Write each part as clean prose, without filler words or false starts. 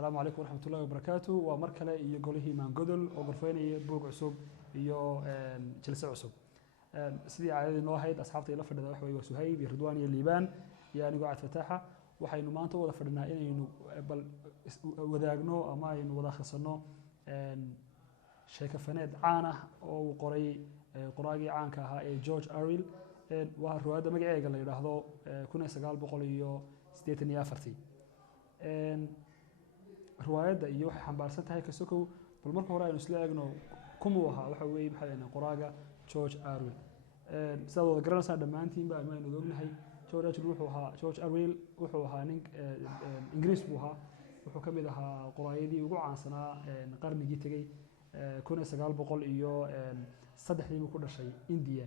السلام عليكم ورحمة الله وبركاته ومركلة يقوله من قدل وقرفيني بوق عصب يو جلسة عصب سيدي عادي نوهيد أصحابتي إلا فرد وحوي وسهيب يردواني الليبان يعني قاعد فتاحة وحين ما أنت ولا فردنا إنه بل وذاقنو أما إنه وذاخصنو شيكة فناد عانه أو قراقي عان كها جورج أريل وهالرواد مجاعي قال لي رهضو كنا سجال بقوليو ستيتني أفرتي رواية iyo xambaarsan tahay ka sokow bal marka hore aynu isla eegno kuma waxa weey maxayna qoraaga George Orwell sidoo garanaysa dhamaantiin baa aynu ognahay George Orwell wuxuu ahaa nin Ingiriis buu ahaa wuxuu kamid ahaa qoraayadii ugu caansanaa qarnigii tagay 1900 iyo 3 ku dhashay India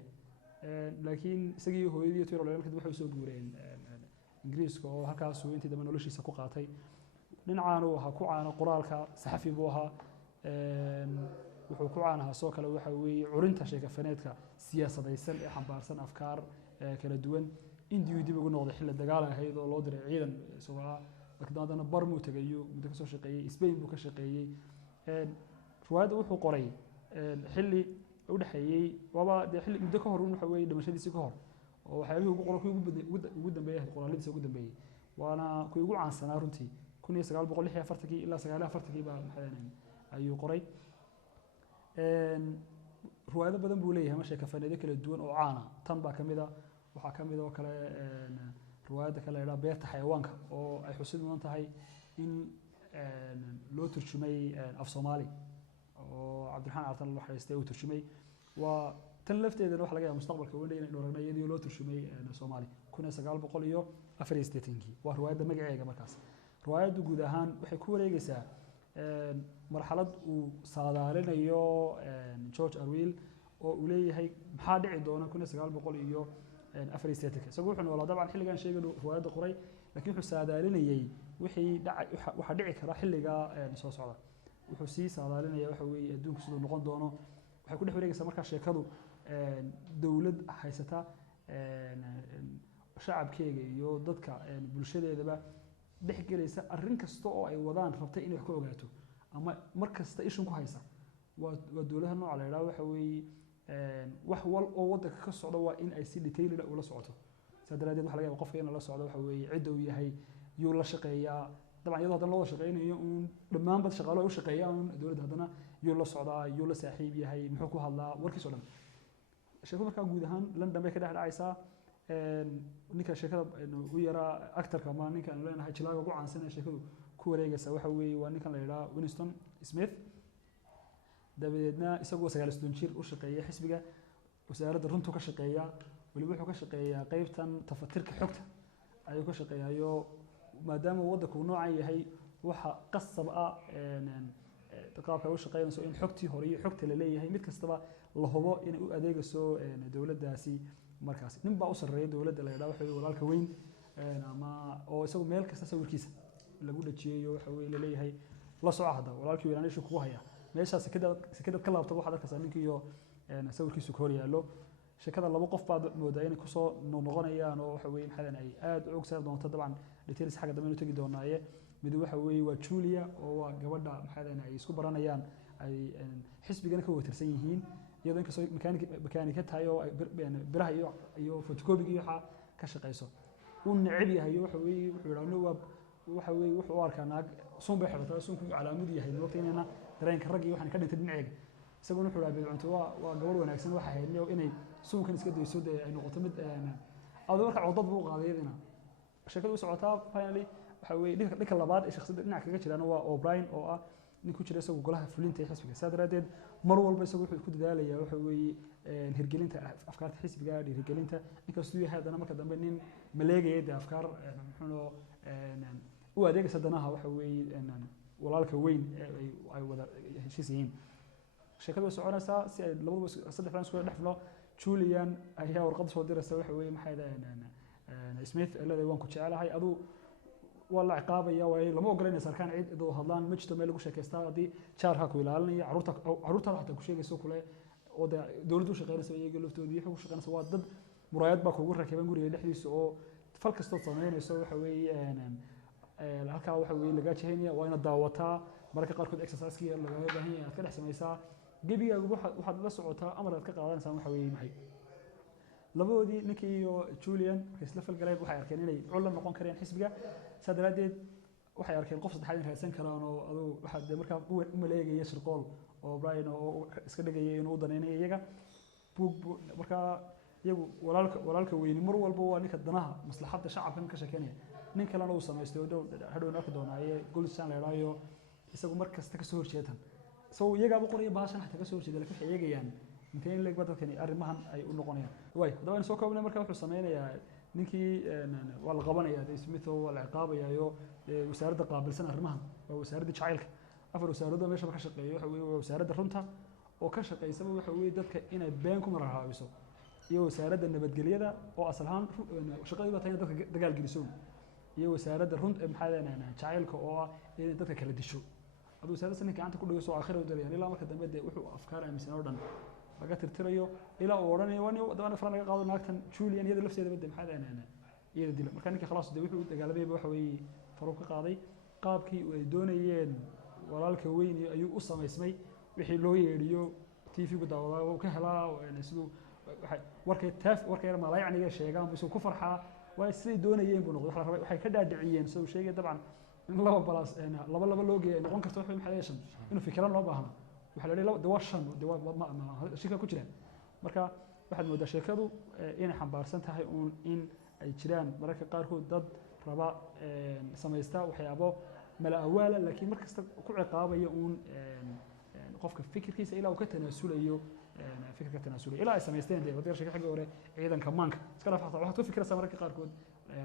laakiin isagii hooyadii tiro leelkad waxay soo guureen Ingiriiska oo halkaas uu intii daba noloshiisa ku qaatay dhinacaana waxa ku caana qoraalka saxafi buu ahaa wuxuu ku caanaha soo kale waxa weey curinta sheeka faneedka siyaasadaysan ee xambaarsan afkaar kala duwan indii dib ugu noqday xilli dagaal ahayd oo loo diray ciidan Soomaaliya markaadana barmu tagayo muddo ka soo shaqeeyay Spain buu ka shaqeeyay ruwaayada wuxuu qoray xilli u dhaxeeyay waba xilli muddo ka hor waxa weey dhimashadiisa ka hor oo waxa uu qoray ugu dambeeyay qoraaladiisa ugu dambeeyay waana ku ugu caansanaa runtii 1946 ilaa 49 baa maxayna ayuu qoray ruwaayado badan buu leeyahay ma sheeka faneed kala duwan oo caana tan baa kamida waxa kamid oo kale ruwaayada kale ee beerta xayawaanka oo ay xusid mudan tahay in loo turjumay af Soomaali oo Cabdiraxmaan Artan loo xariistay uu turjumay waa tan lafteeda waxa laga yaabaa mustaqbalka weyn inay dhooragnaayadii loo turjumay Soomaali 1964 waa ruwaayada magaceega markaas رواية جودهان وحكوا رجسا مرحلة وصادرينيو جورج أرويل وليه هي محاد عدونا كنا سجال بقول إياه أفريستيك سقول إحنا والله طبعا حلقة شيء رواية قري لكن إحنا صادرينيو وحي واحد دعك راح حلقة نصوص على وحسي صادرينيو وحوي الدون كسر النقط دونه وحكوا نحن رجسا مركز شيء كذو دولة حيثها شعب كيجي يو ضدك بالشدة إذا بقى dhexgelaysa arrin kasta oo ay wadaan rabtay inay wax ka ogaato ama markasta ishin ku haysa waa dawladaha nooc la yiraahdo waxa weey wax wal oo wadanka ka socdo waa in ay si detail ah ula socoto sadaradeed waxa laga yaabaa qofka inuu la socdo waxa weey cid uu yahay yuu la shaqeeyaa dabcan iyadoo hadan loo shaqeynayo dhammaan bad shaqaalo u shaqeeyaan dawladda hadana yuu la socdaa yuu la saaxiib yahay muxuu ku hadlaa warkiisa dhan sheeko markaa guud ahaan London bay ka dhaxaysaa ninka sheekada u yara actorka ma ninkan leenahay jilaaga ugu caansan ee sheekadu ku wareegaysa waxa weey waa ninkan la yiraahdo Winston Smith dabadeedna isagoo 9 jir u shaqeeyay xisbiga wasaaradda runta ka shaqeeya waliba wuxuu ka shaqeeyaa qaybtan tafatirka xogta ayuu ka shaqeeyayo maadaama waddanku noocan yahay waxa qasab ah qaabka uu shaqeynayso in xogtii hore iyo xogta la leeyahay mid kastaba la hubo in uu adeegso dawladdaasi markaas nin baa u sareeyay dawladda la yiraahdo waxa walaalka weyn ama oo isagu meel kasta sawirkiisa lagu dhajiyo waxa weey la leeyahay la socda walaalkii weyn anishu ku haya meesha sakada ka laabto waxa dadka saaminkiyo sawirkiisu ka hor yaalo shakada laba qof baad moodaa inay ku soo noqonayaan oo waxa weey maxadan ay aad u ogsaad doonto dabcan details xaga dambe inuu tagi doonaaye mid waxa weey waa Julia oo waa gabadha maxadan ay isku baranayaan ay xisbigana ka watirsan yihiin iyadoo in kasoo mechanic tahay oo biraha iyo photocopy waxa ka shaqeyso uu necib yahay waxa weey wuxuu yiraahdo waxa weey wuxuu arkaa naag suun bay xirtay suunku calaamad yahay waqtigeena dareenka rag iyo waxaan ka dhintay dhinaceega isagoo wuxuu raabay cunto waa gabadh wanaagsan waxa haynayo inay suunkan iska dayso ay noqoto mid adoo marka codad buu qaadayna shaqadu socotaa finally waxa weey dhinka labaad ee shakhsiyadda dhinaca kaga jirana waa O'Brien oo ah nin ku jira isagoo golaha fulinta xisbiga sadaradeed mar walba isagoo wuxuu ku dadaalayaa waxa weey hirgelinta afkaarta xisbiga hirgelinta inkastoo yahay hadana marka dambe nin maleegayay afkaar muxuu u adeegaysa danaha waxa weey walaalka weyn ay wada heshiisiin sheekadu soconaysa si ay labadaba saddex isku dhaxflo Julian ayaa warqad soo diraysa waxa weey maxay Smith ilaa waan ku jecelahay aduu والله عقابة يا ويا لما أقولين سركان عيد إذا هذلان مجتمع اللي وش كيستار دي شارها كويلالني عروتها حتى كل شيء يسوق له وده دولته شغالة سوي يقولوا توديه وش شغالة سوى ضد مرايات باكو قرر كمان قولي لحدي سو فالك استطاعين يسوي حوي halkaa waxa weeye lagaa jehaynaya waa inaad daawataa mararka qaarkood exercisekii lagaga baahan yahay aad ka dhex samaysaa gebigaagu waxaad la socotaa amar aad ka qaadanaysaan waxa weeye maxay labadoodii ninkii iyo Julian markay isla falgaleen waxay arkeen inay cul la noqon kareen xisbiga saa daraadeed waxay arkeen qof saddexaad in raadsan karaan oo aduu waxa markaa u maleegaya shirqool oo Brian oo iska dhigayay inuu daneynayo iyaga markaa iyagu walaalka weyni mar walba waa ninka danaha maslaxadda shacabka ka shaqeynaya nin kalena uu sameystay oo hadhow arki doonaaye Goldstein la yiraahdo isagu mar kasta ka soo horjeedan soo iyaga aba qoraya baashan xataa ka soo horjeedan laakiin waxay eegayaan inteen leeg badalkani arrimahan ay u noqonayaan way hadaba in soo koobnay markaa wuxuu sameynayaa ninkii waa la qabanayaa Smith oo la ciqaabayo wasaaradda qaabilsan arrimahan waa wasaaradda jacaylka afar wasaarado meesha ka shaqeeyo waxa weeye wasaaradda runta oo ka shaqeysaba waxa weeye dadka inay been ku marahaabiso iyo wasaaradda nabadgelyada oo asal ahaan shaqadii tahay dadka dagaal geliso iyo wasaaradda runta maxaa leeyahay jacaylka oo ah in dadka kala disho aduu wasaaradda sanadka gacanta ku dhigayso aakhir u dareen ilaa marka dambe wuxuu afkaar aaminsan oo dhan laga tirtirayo ilaa uu oranayo wadana fran laga qaado naagtan Julian iyada lafteeda bad maxaa leeyahay iyada dilo marka ninka khalaas wuxuu dagaalamay waxa weeye faruq ka qaaday qaabkii ay doonayeen walaalka weyn ayuu u sameysmay wixii loo yeeriyo TV-gu daawada oo ka helaa sidoo warkay malaayicniga sheegaan bisoo ku farxaa way sidii doonayeen buu noqday waxay ka dhaadhiciyeen soo sheegay dabcan in laba loo geeyo noqon karto waxa maxay yeeshan inuu fikiran loo baahna waxa la leeyahay dawashan shirka ku jira marka waxaad moodaa sheekadu inay xambaarsan tahay in ay jiraan mararka qaarkood dad raba samaysta waxyaabo mala awaala laakiin markasta ku ciqaabaya qofka fikirkiisa ilaa uu ka tanaasulayo fikirka tanaasulayo ilaa ay samaysteen wadada shaqo xigga hore ciidanka maanka iska dhaafta waxaad ku fikiraysaa mararka qaarkood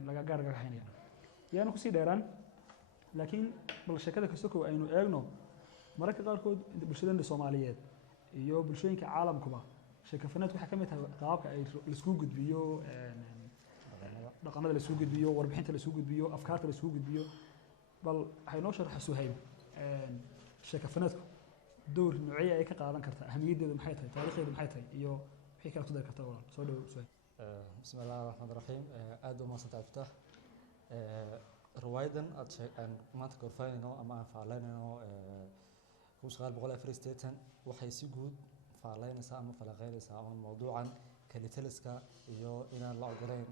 laga gaarga haynaya yaanu ku sii dheeraan laakiin bal sheekada kasoo aynu eegno mararka qaarkood bulshada Soomaaliyeed iyo bulshooyinka caalamkuba sheekafanaad waxa kamid tahay qaabka ay la isku gudbiyo dhaqanada la isku gudbiyo warbixinta la isku gudbiyo afkaarta la isku gudbiyo bal waxay noo sharaxay Suhayb sheekafanaadku door noocyo ay ka qaadan kartaa ahmiyadeedu maxay tahay taariikhdeedu maxay tahay iyo wixii kala tudar kartaa walaal soo dhaw Suhayb bismillaahir rahmaanir rahiim aad uma santaafta riwaayadan aad sheegan maanta korfaynayno ama aan faalanayno 1948 waxay si guud faalaynaysaa ama falaqeynaysaa oo mawduucan kalitaliska iyo inaan la ogoleyn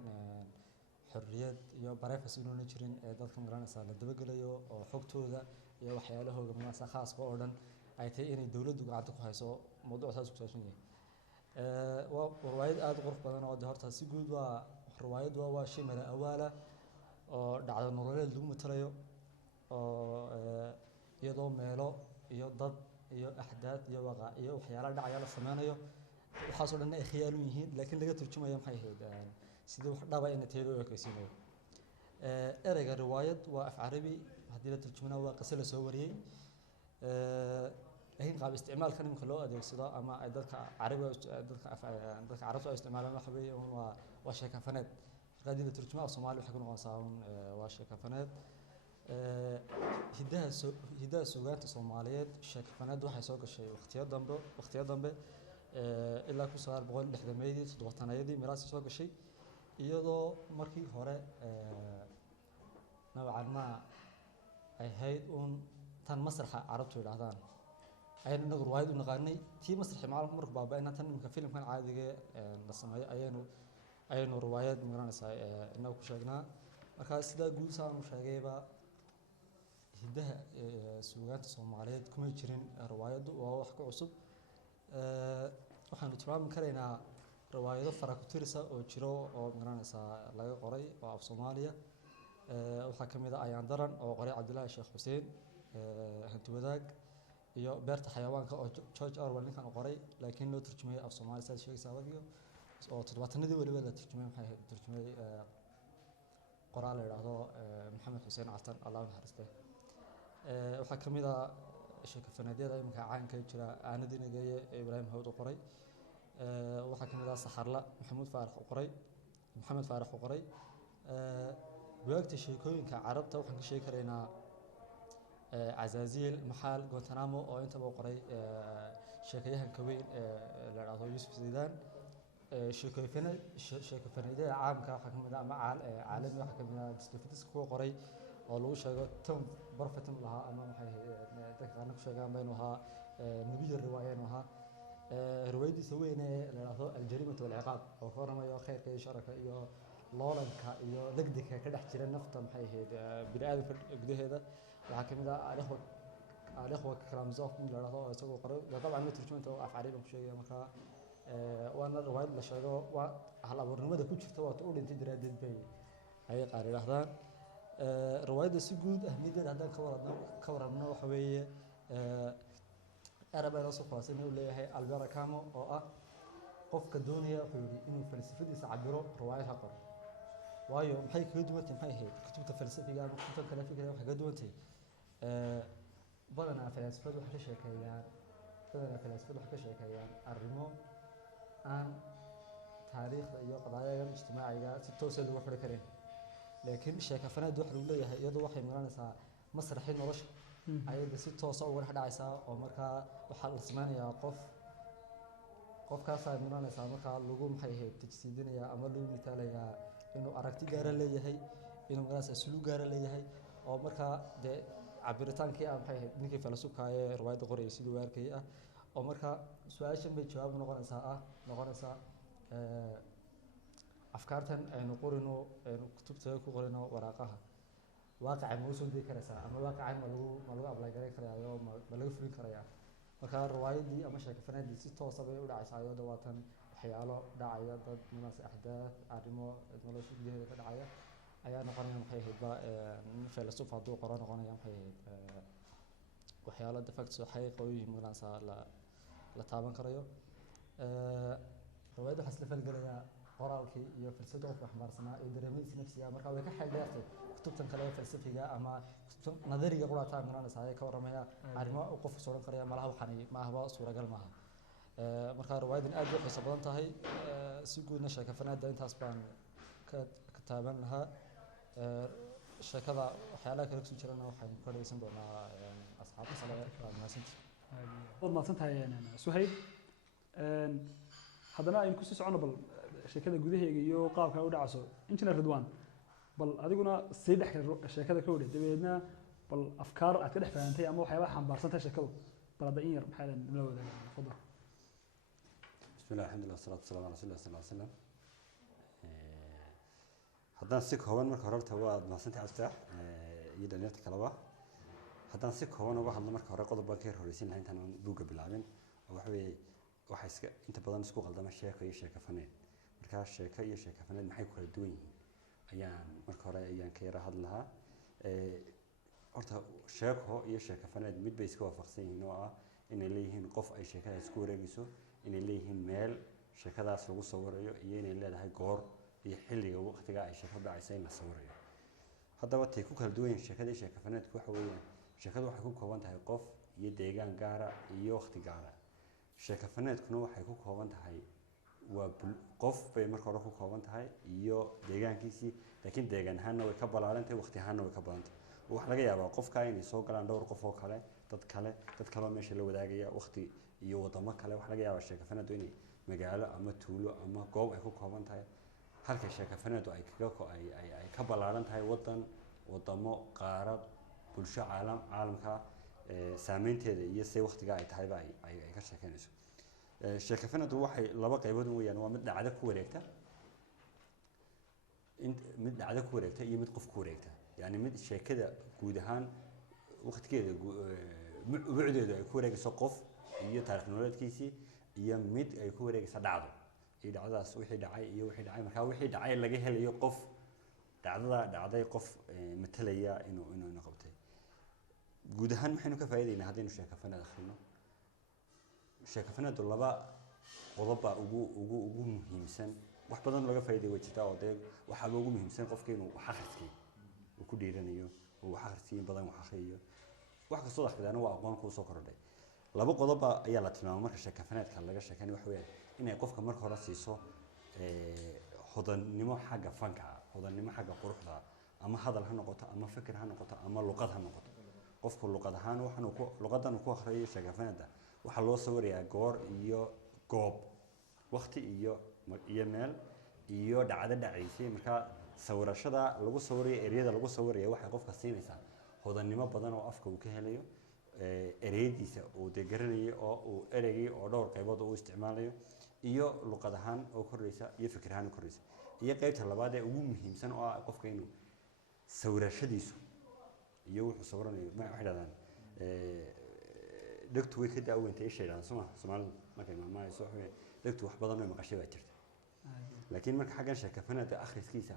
xorriyad iyo privacy inuu jirin ee dadka magaranaysa la dabagalayo oo xogtooda iyo waxyaalahooda magaranaysa khaaska oo dhan ay tahay inay dawladdu gacanta ku hayso mawduucaas ku saabsan yahay waa riwaayad aad u qurux badan oo horta si guud waa riwaayad waa shay mala awaala oo dhacdo nololeed lagu matalayo oo iyadoo meelo iyo dad iyo axdaad iyo waqa iyo waxyaalaha dhacaya la sameeyo waxaas oo dhan ay khiyaal u yihiin laakiin laga turjumayo maxay ahayd sidii wax dhaba in teedo oo kaysiinayo ereyga riwaayad waa af carabi hadii la turjumana waa qisada soo wariyay laakiin qaab isticmaalka nimka loo adeegsado ama ay dadka carabiga dadka carabta isticmaalaan waxa weeye waa sheekafaneed hadii la turjumaa Soomaali waxa ku noqonaysaa waa sheekafaneed hidaha suugaanta Soomaaliyeed sheekafaneed waxay soo gashay waqtiyo dambe ilaa 1960meedii 70meedii miraas soo gashay iyadoo markii hore noocan ma ay hayd tan masraxa carabtu yiraahdaan ayna riwaayad u naqaanay tii masraxa maalinka markuu baabaayna tan nimka filimkan caadiga la sameeyo ayaynu riwaayad magaranaysaa inagu ku sheegnaa marka sida guud saan u sheegayba hidaha suugaanta Soomaaliyeed kuma jirin riwaayadu waa wax ku cusub waxaanu tilmaami karaynaa riwaayado farakutirisa oo jiro oo magaranaysaa laga qoray oo af Soomaaliya waxaa kamid ah Ayaan Daran oo qoray Cabdullaahi Sheekh Xuseen hanti wadaag iyo Beerta Xayawaanka oo George Orwell ninkan qoray laakiin loo turjumay af Soomaali sida sheegaysaa wadiyo oo 70nadii waliba la turjumay maxay turjumay qoraal yiraahdo Maxamed Xuseen Cartan Allah u naxariistay waxaa kamid ah sheekafanaadiyada imka caanka jira aanadina geeye Ibrahim Hawd qoray waxaa kamid ah Saxarla Maxamed Faarax qoray buugta sheekooyinka carabta waxaan ka sheegi kareynaa Azaziil Maxal Guantanamo oo inta uu qoray sheekayahanka weyn la yiraahdo Yusuf Zidaan sheekooyinka caamka waxa kamid ah ama caalami waxa kamid ah Stefidis ku qoray oo lagu sheego tom prophet inuu lahaa ama maxay dadka qaarna ku sheegaan ba inuu ahaa nebiyo riwaaya inuu ahaa riwaayadiisa weyn ee la yidhaahdo aljarimatu walciqaab oo ka warramayo khayrka iyo sharafka iyo loolanka iyo degdegka ka dhex jira nafta maxay ahayd bini aadamka gudaheeda waxaa ka mid ah alikhwa karamzof in la yidhaahdo oo isagoo qoray dabcan ma turjumanta oo af carabi ku sheegaya markaa waana riwaayad la sheego waa hal abuurnimada ku jirta waa u dhintay daraaddeed bay ayay qaar yidhaahdaan riwaayadda si guud ahmiyaddeeda haddaan ka warrabno waxa weeye arab ayna soo faahsan uu leeyahay Albert Camus oo ah qofka doonaya wuxuu yiri inuu falsafadiisa cabiro riwaayad ha qoro waayo maxay kaga duwantay maxay ahayd kutubta falsafiga ama kutubta kale fikirka waxay kaga duwantay badanaa falsafadu waxay ka sheekeeyaan arrimo aan taariikhda iyo qadaayada ijtimaaciga si toos ah looga xidhi karin laakiin sheeko fanaad waxa uu leeyahay iyadoo waxay muranaysaa masraxii nolosha ayada si toos ah uga dhacaysaa oo markaa waxa la samaynayaa qofkaas ay muranaysaa markaa lagu maxay ahayd tajsiidinaya ama lagu mitaalayaa inuu aragti gaar ah leeyahay inuu markaas asluub gaar ah leeyahay oo markaa dee cabiritaankii aan maxay ahayd ninkii falsafka ee riwaayadda qorayay sidoo arkay ah oo markaa su'aashan bay jawaab noqonaysaa afkaartan aynu qorino kutubta ku qorino waraaqaha واقع موسو دي كرسا أما واقع ما لو أبلا جري كريا يوم ما لو فيل كريا marka riwaayadii ama sheeko fanaadii si toos ah bay u dhacaysaa dawaatan waxyaalo dhacaya dad munaas ahdaaf arrimo nolosha gudaheeda ka dhacaya ayaa noqonaya maxay ahayd ba filosof hadduu qoro noqonaya maxay ahayd waxyaalo de facto xaqiiqooyin munaas la taaban karayo riwaayadda waxaa isla falgelaya qoraalkii iyo falsafada qofka xambaarsanaa iyo dareemihiisa nafsiga marka way ka xeel dheertay kutubtan kale falsafiga ama nadariga quraata munaas ay ka warramaya arrimo uu qofku soo qaraya malaha waxani ma ahba suuragal maaha marka riwaayadan aad u xiiso badan tahay si guudna sheeko fanaada intaas baan ka taaban lahaa sheekada waxyaalaha kale ku jirana waxaan ku dhageysan doonaa asxaabta sare wad maadsantahay Suhayb haddana aynu kusii socono bal sheekada gudaheega iyo qaabka u dhacayso engineer Ridwan bal adiguna sii dhex sheekada ka wada dabeedna bal afkaar aad ka dhex faahantay ama waxyaabo xambaarsantahay sheekadu bal hadda in yar maxay la wadaagaa fadlan bismillah alhamdulillah salatu wassalamu ala rasuulillah sallallahu alayhi wasallam haddaan si kooban marka hore waa maasanta aftaax iyo dhalinyarta kaleba haddaan si kooban uga hadlo marka hore qodob baan ka horeysin lahayn intaan buugga bilaabin waxa weeye waxa iska inta badan isku qaldama sheeko iyo sheeko faneed marka sheeko iyo sheeko faneed maxay kala duwan yihiin ayaan marka hore ayaan ka yara hadlahaa horta sheeko iyo sheeko faneed mid bay iska waafaqsan yihiin oo ah inay leeyihiin qof ay sheekada isku wareegiso inay leeyihiin meel sheekadaas lagu sawirayo iyo inay leedahay goor iyo xilliga waqtiga ay sheekadu dhacayso in la sawirayo haddaba tay ku kala duwan yihiin sheekada iyo sheeko faneedku waxa weeyaan sheekadu waxay ku kooban tahay qof iyo deegaan gaara iyo waqti gaara sheeko faneedkuna waxay ku kooban tahay waa qof bay marka hore ku kooban tahay iyo deegaankiisii laakiin deegaan ahaanna way ka ballaaran tahay waqti ahaanna way ka badan tahay waxa laga yaabaa qofka inay soo galaan dhowr qof oo kale dad kale oo meesha la wadaagaya waqti iyo wadamo kale waxa laga yaabaa sheeko faneedku inay magaalo ama tuulo ama goob ay ku kooban tahay halka sheeko faneedku ay ka ballaaran tahay wadamo qaarad bulsho caalamka saameynteeda iyo say waqtiga ay tahayba ay ka sheekeynayso sheeko faneedku waxay laba qaybood weeyaan waa mid dhacdo ku wareegta iyo mid qof ku wareegta yani mid sheekada guud ahaan waqtigeeda buucdeedu ay ku wareegayso qof iyo taariikh nololeedkiisii iyo mid ay ku wareegayso dhacdo iyo dhacdadaas wixii dhacay marka wixii dhacay laga helayo qof dhacday qof matalaya inuu qabtay guud ahaan maxaynu ka faa'iideynaa haddaynu sheeko faneed akhrino sheeko faneedu laba qodob baa ugu muhiimsan wax badan laga faa'iiday way jirtaa oo dee waxaaba ugu muhiimsan qofka inuu wax akhriskii uu ku dhiiranayo oo wax akhriskii badan wax akhriyo wax kastoo akhridaana waa aqoon kuu soo kordhay laba qodob ayaa la tilmaamay marka sheeko faneedka laga sheekanayo waxa weeyaan inay qofka marka hore siiso hodannimo xagga fanka hodannimo xagga quruxda ama hadal ha noqoto ama fikir ha noqoto ama luqad ha noqoto qofku luqad ahaan luqadan uu ku akhriyo sheeko faneedda waxaa loo sawirayaa goor iyo goob waqti iyo meel iyo dhacdo dhacaysay marka sawirashada lagu sawirayo ereyada lagu sawirayo waxay qofka siinaysaa hodannimo badan oo afka uu ka helayo ereyadiisa uu de garanayo oo uu ereygii oo dhowr qaybood u isticmaalayo iyo luqad ahaan oo koraysa iyo fikir ahaan koraysa iyo qaybta labaad ee ugu muhiimsan oo ah qofka inuu sawirashadiisu iyo wuxuu sawiranayo ma waxay dhahdaan dhegtu way ka daawantay isha yidhahdaan Soomaalidu markay maamahayso dhegtu wax badan oo maqashay baa jirta laakiin marka xaggan sheekafanada akhriskiisa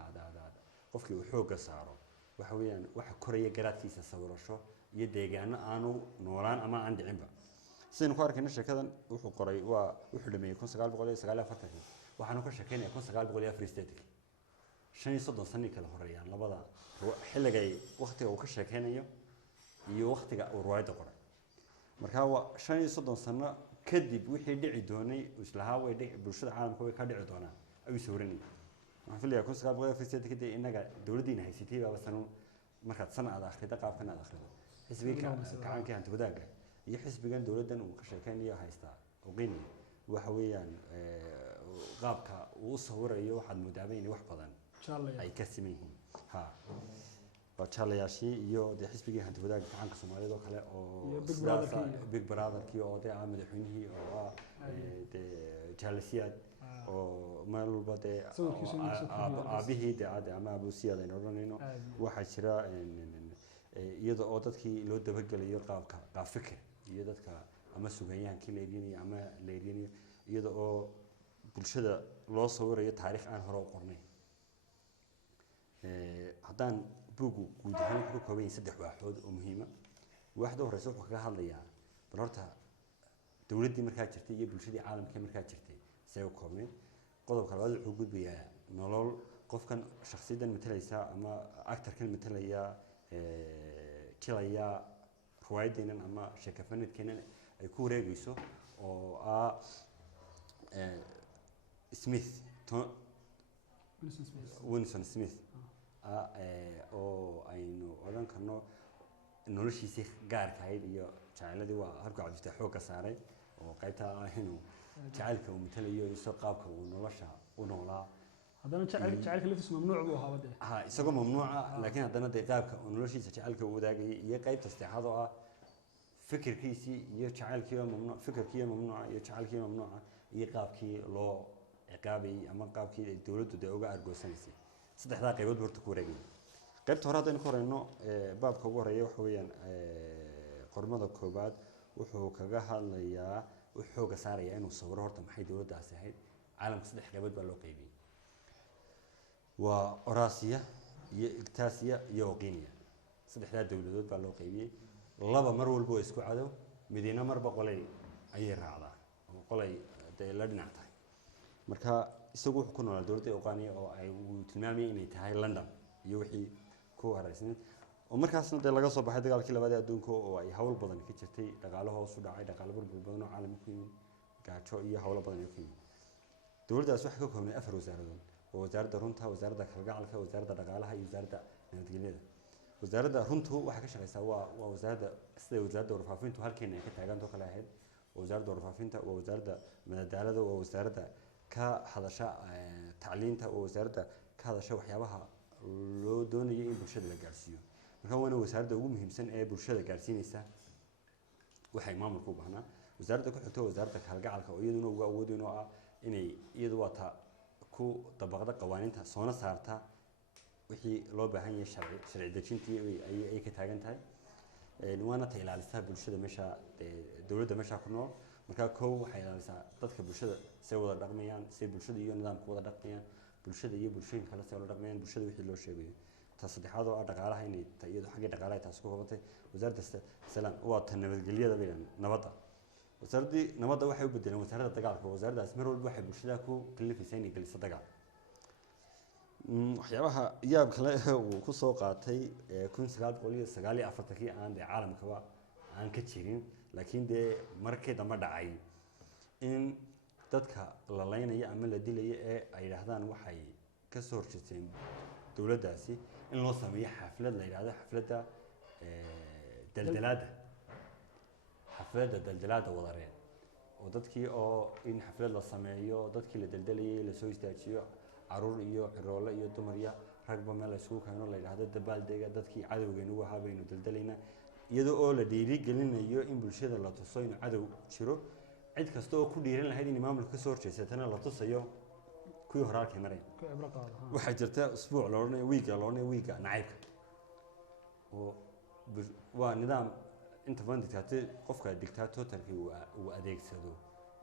qofkii uu xoogga saaro waxa weeyaan waxa koraya garaadkiisa sawirasho iyo deegaano aanu noolaan ama aan dhicinba sidaynu ku arkayna sheekadan wuxuu qoray waa wuxuu dhameeyay 1949 waxaanu ka sheekeynaya 1948 35 sano kala horeeyaan labada xilliga waqtiga uu ka sheekeynayo iyo waqtiga uu riwaayadda qoray marka waa 35 sano kadib wixii dhici doonay islaha way dhici bulshada caalamka way ka dhici doonaan ayuu sawirnay waxaan filayaa 1948 kadib inaga dawladdiina haysatay baa sano markaad sanad akhrida qaabkan aad akhrido xisbiga gacanka hanti wadaaga iyo xisbigan dawladdan uu ka sheekeynayo haystaa oo qiimi waxa weeyaan qaabka uu sawirayo waxaad moodaa inay wax badan ay ka siman yihiin ha waa jaalayaashii iyo xisbigii hanti wadaaga gacanka Soomaaliyeed oo kale oo big brother-kii oo madaxweynihii oo jaalasiyaad oo meel walba aabihii ama abuusiyaad aynu odhanayno waxaa jira iyada oo dadkii loo dabagelayo qaab fikir iyo dadka ama sugaanyahaankii la eryanayo ama la eryanayo iyada oo bulshada loo sawirayo taariikh aan hore u qornayn haddaan buugu guud ahaan wuxuu ka kooban yahay 3 waaxood oo muhiima waaxda horeysa wuxuu kaga hadlayaa bal horta dawladdii markaa jirtay iyo bulshadii caalamka markaa jirtay say u koobnayd qodobka labaad wuxuu gudbayaa nolol qofkan shakhsiyadan matalaysa ama actorkan matalaya jilaya riwaayadeenan ama sheekafanadkeenan ay ku wareegayso oo Winston Smith oo aynu oran karno noloshiisa gaarka ahayd iyo jacayladii waa habka cabdita xoogga saaray oo qaybta ah inuu jacaylka uu matalayo isoo qaabka uu nolosha u noolaa haddana jacaylka laftiisu mamnuuc buu ahaa wadde isagoo mamnuuca laakiin haddana dee qaabka uu noloshiisa jacaylka u wadaagayay iyo qaybta saddexaad oo ah fikirkiisii iyo jacaylkii mamnuuc fikirkii mamnuuca iyo jacaylkii mamnuuca iyo qaabkii loo ciqaabayay ama qaabkii ay dawladdu dee uga argoosanaysay saddexdaa qaybood horta ku wareegay qaybta hore haddaynu ka horeyno baabka ugu horeeya waxa weeyaan qormada koobaad wuxuu kaga hadlayaa wuxuu xooga saarayaa inuu sawiro horta maxay dawladdaasi ahayd caalamka 3 qaybood baa loo qaybiyey waa Eurasia iyo Igtasia iyo Oqinia 3daa dawladood baa loo qaybiyey laba mar walba way isku cadow midina marba qolay ayay raacdaa oo qolay la dhinac tahay marka isagu wuxuu ku noolaa dawladda Oqinia oo ay tilmaamayeen inay tahay London iyo wixii ku hareeraysan oo markaasna dee laga soo baxay dagaalkii labaad ee adduunka oo ay hawl badan ka jirtay dhaqaale hoos u dhacay dhaqaale burbur badan oo caalamka ku yimid gaajo iyo hawlo badan oo ku yimid dawladdaas waxay ka koobnay 4 wasaaradood oo wasaaradda runta wasaaradda kalgacalka wasaaradda dhaqaalaha iyo wasaaradda nabadgelyada wasaaradda runtu waxay ka shaqeysaa waa wasaaradda sida wasaaradda warfaafintu halkeena ay ka taagan oo kale ahayd wasaaradda warfaafinta waa wasaaradda madadaalada waa wasaaradda ka hadasha tacliinta waa wasaaradda ka hadasha waxyaabaha loo doonayo in bulshada la gaarsiiyo marka waana wasaaradda ugu muhiimsan ee bulshada gaarsiinaysa waxay maamulku u baahnaa wasaaradda ku xigta wasaaradda kalgacalka oo iyaduna ugu awoodeen oo ah inay iyadu wata ku dabaqda qawaaniinta soona saarta wixii loo baahan yahay sharci dejintii ay ka taagan tahay waana ta ilaalisaa bulshada meesha dawladda meesha ku nool marka koow waxay ilaalisaa dadka bulshada say wada dhaqmayaan say bulshada iyo nidaamka wada dhaqmayaan bulshada iyo bulshooyinka kale say wada dhaqmayaan bulshada wixii loo sheegayo ta saddexaad oo dhaqaalaha inay iyadu xagga dhaqaalaha taas ku qabatay wasaaradda salaam waa tan nabadgelyada bayaan nabadda wasaaradda nabadda waxay u bedeleen wasaaradda dagaalka wasaaraddaas mar walba waxay bulshada ku kalifaysaa inay geliso dagaal waxyaabaha yaab kale uu ku soo qaatay 1949 aan caalamkaba aan ka jirin laakiin dee markii dambe dhacay in dadka la leynayo ama la dilayo ee ay yiraahdaan waxay ka soo horjeesteen dawladdaasi in loo sameeyo xaflad la yiraahdo xafladda daldalaada wadareed oo dadkii oo in xaflad la sameeyo dadkii la daldalayay la soo istaajiyo caruur iyo ciroole iyo dumar iyo ragba meel isugu keeno la yidhaahdo dabaaldega dadkii cadowgeenu ugu ahaa baynu daldalaynaa iyadoo oo la dhiirigelinayo in bulshada la tuso inuu cadow jiro cid kasta oo ku dhiiran lahayd in maamulka kasoo horjeesatana la tusayo kuwii hore halkay mareen waxaa jirta usbuuc la odhanayo wiiga nacaybka oo waa nidaam inta badan qofka dictatorkii uu adeegsado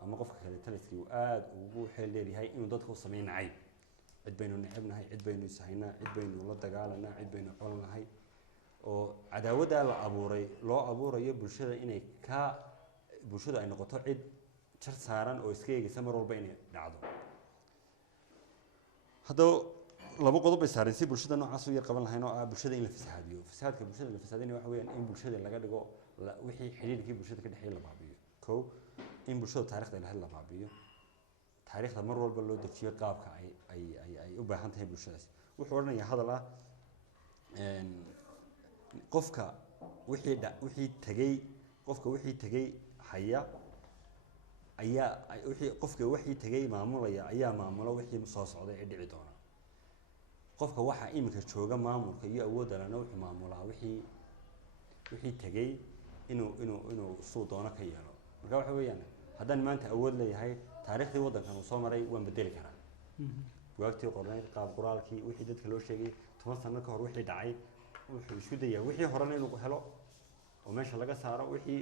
ama qofka kale taliskii uu aad ugu xeel dheeryahay inuu dadka u sameeyo nacayb cid baynu necebnahay cid baynu ishaynaa cid baynu la dagaalanaa cid baynu colnahay oo cadaawaddaa loo abuurayo bulshada inay bulshada ay noqoto cid jar saaran oo iska eegaysa mar walba inay dhacdo haddaba laba qodob bay saareen si bulshada noocaas u yar qaban lahayn oo ah bulshada in la fasahaadiyo fasahaadka bulshada la fasahaadinaya waxa weeyaan in bulshada laga dhigo wixii xiriirkii bulshada ka dhexeeyay la baabiyo kow in bulshada taariikhda ilahay la baabiyo taariikhda mar walba loo dejiyo qaabka ay u baahan tahay bulshadaasi wuxuu odhanayaa hadal ah qofka wixii tegey haya qofka wixii tegey maamulaya ayaa maamula wixii soo socday ee dhici doona qofka waxa iminka jooga maamulka iyo awoodda lana wuxuu maamulaa wixii tegey inuu suu doono ka yeelo marka waxa weeyaan haddaan maanta awood leeyahay taariikhdii waddankan uu soo maray waan bedeli karaa bugaagtii qornayd qaab qoraalkii wixii dadka loo sheegay 10 sano ka hor wixii dhacay wuxuu isku dayaa wixii horena inuu helo oo meesha laga saaro wixii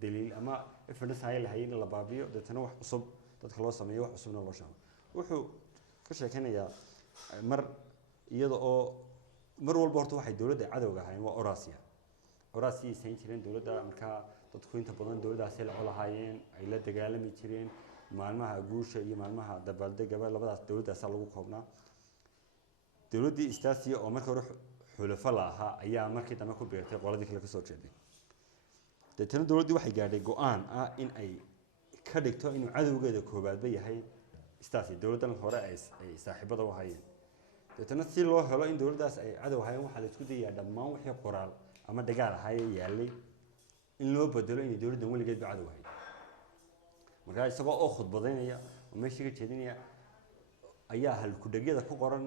daliil ama evidence ay lahayn in la baabiyo dadna wax cusub dadka loo sameeyo wax cusubna loo sheego wuxuu ka sheekanayaa mar iyada oo mar walba horta waxay dawladda cadowga ahaayeen waa Eurasia sayn jireen dawladda markaa dadku inta badan dawladdaas la colahaayeen ay la dagaalami jireen maalmaha guusha iyo maalmaha dabaaldega labadaas dawladdaas lagu koobnaa dawladdii istaasiya oo markii hore xulafo la ahaa ayaa markii dambe ku beertay qoladii kale ka soo jeeday dadna dawladdii waxay gaadhay go'aan ah in ay ka dhigto inuu cadowgeeda koobaadba yahay istaasiya dawladdan hore ay saaxiibada u hayeen dadna si loo helo in dawladdaas ay cadow hayeen waxa la isku dayaa dhammaan wixii qoraal ama dagaal ahaayay yaalay in loo bedelo in dawladdan weligeed cadow ahayd markaa isagoo oo khudbadaynaya oo meeshii ka jeedinaya ayaa halku-dhagyada ku qoran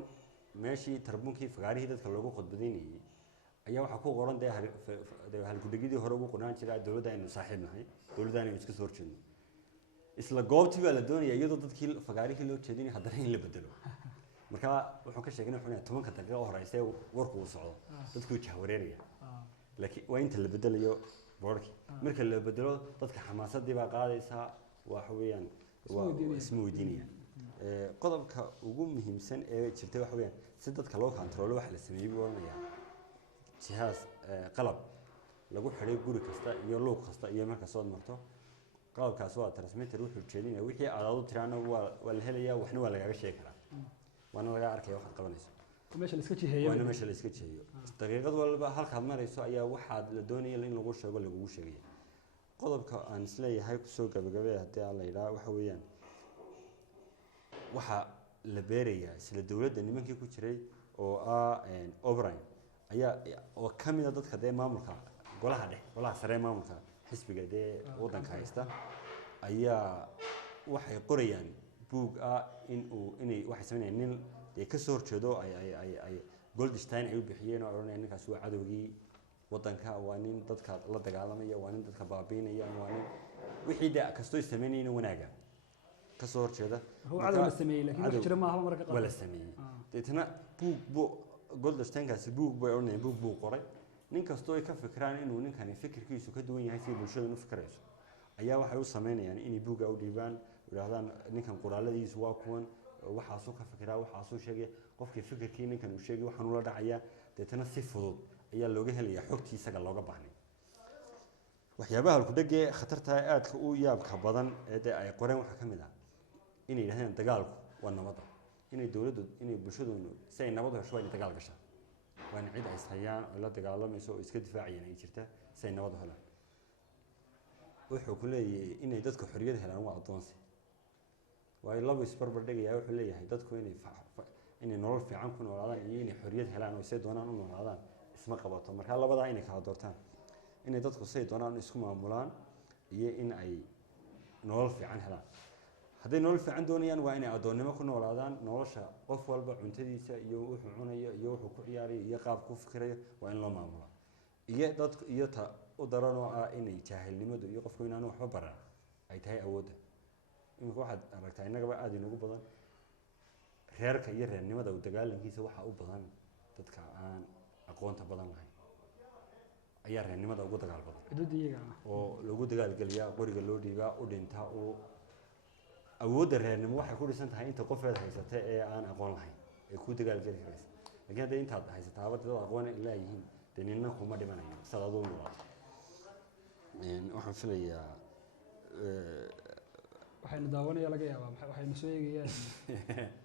meeshii tarbuunkii fagaarihii dadka loogu khudbadaynayay ayaa waxaa ku qoran dee halku-dhagyadii hore ugu qornaan jiray dawladda aynu saaxiib nahay dawladda aynu iska soo horjeedno isla goobtii baa la doonaya iyadoo dadkii fagaarihii loo jeedinaya haddana in la bedelo markaa wuxuu ka sheegay inuu 10 daqiiqo oo horeysa warku uu socdo dadku jahwareeraya laakiin waa inta la bedelayo boorki marka la bedelo dadka xamaasadii baa qaadaysa waxa weeyaan waa isma weydiinaya qodobka ugu muhiimsan ee jirtay waxa weeyaan si dadka loo control waxa la sameeyay buu oranayaa jihaas qalab lagu xiray guri kasta iyo luuq kasta iyo marka soo marto qalabkaas waa transmitter wuxuu jeedinaya wixii aad u tiraana waa la helayaa waxna waa lagaga sheegi karaa waana laga arkay waxaad qabanayso meesha la iska jiheeyo waana meesha la iska jiheeyo daqiiqad walba halkaad marayso ayaa waxaad la doonayay in lagu sheego lagu sheegay qodobka aan isleeyahay ku soo gabagabay hadii aan la yiraahdo waxa weeyaan waxa la beerayaa isla dawladda nimankii ku jiray oo O'Brien ayaa oo kamid ah dadka de maamulka golaha sare maamulka xisbiga de waddanka haysta ayaa waxay qorayaan buug inay waxay sameeyeen nin ka soo horjeedo ay Goldstein ay u bixiyeen oo oranayeen ninkaas waa cadowgii waddanka waa nin dadka la dagaalamaya waa nin dadka baabiinaya waa nin wixii da kasto sameeyeen wanaaga ka soo horjeeda cadow la sameeyay laakiin wax jira ma aha marka wala sameeyay dadna buug Goldstein kaasi buug bay oranayeen buug qoray nin kasto ay ka fikiraan inuu ninkani fikirkiisu ka duwan yahay si bulshada u fikirayso ayaa waxay u sameeyaan inay buuga u dhiibaan yiraahdaan ninkan qoraaladiisu waa kuwan waxaasoo ka fikiraa waxaasoo sheegay qofkii fikirkii ninkan uu sheegay waxaan ula dhacaya dadna si fudud ayaa looga helayaa xogtiisa looga baahnay waxyaabaha ku dhagay khatarta aadka u yaabka badan ee ay qoreen waxa kamid ah inay yiraahdaan dagaalku waa nabad inay dawladdu inay bulshadu si ay nabad u hesho inay dagaal gashaan waan cid ay hayaan oo la dagaalamayso oo iska difaacayaan ay jirta si ay nabad u helaan wuxuu ku leeyahay inay dadku xorriyad helaan waa adoonsi way laba isbarbar dhigaya wuxuu leeyahay dadku inay nolol fiican ku noolaadaan iyo inay xorriyad helaan oo say doonaan u noolaadaan isma qabato marka labada inay kala doortaan inay dadku say doonaan isku maamulaan iyo in ay nolol fiican helaan hadday nolol fiican doonayaan waa inay addoonnimo ku noolaadaan nolosha qof walba cuntadiisa iyo wuxuu cunayo iyo wuxuu ku ciyaarayo iyo qaab ku fikirayo waa in loo maamulaa iyo dadku iyo ta u daran oo ah inay jaahilnimadu iyo qofku inaanu waxba baran ay tahay awoodda iminka waxaad aragtaa innagaba aada inugu badan reerka iyo reernimada u dagaalankiisa waxaa u badan dadka aan aqoonta badan lahayn ayaa reernimada ugu dagaal badan oo lagu dagaalgeliyaa qoriga loo dhiibaa u dhintaa uu awoodda reernimo waxay ku dhisan tahay inta qofeed haysata ee aan aqoon lahayn ee ku dagaalgeli karaysa laakiin hadday intaad haysataaba dad aqoon ilaayihiin dee ninna kuma dhimanayo sidaad aduu noolaato waxaan filayaa waxaynu daawanaya laga yaabaa waxaynu soo eegayaan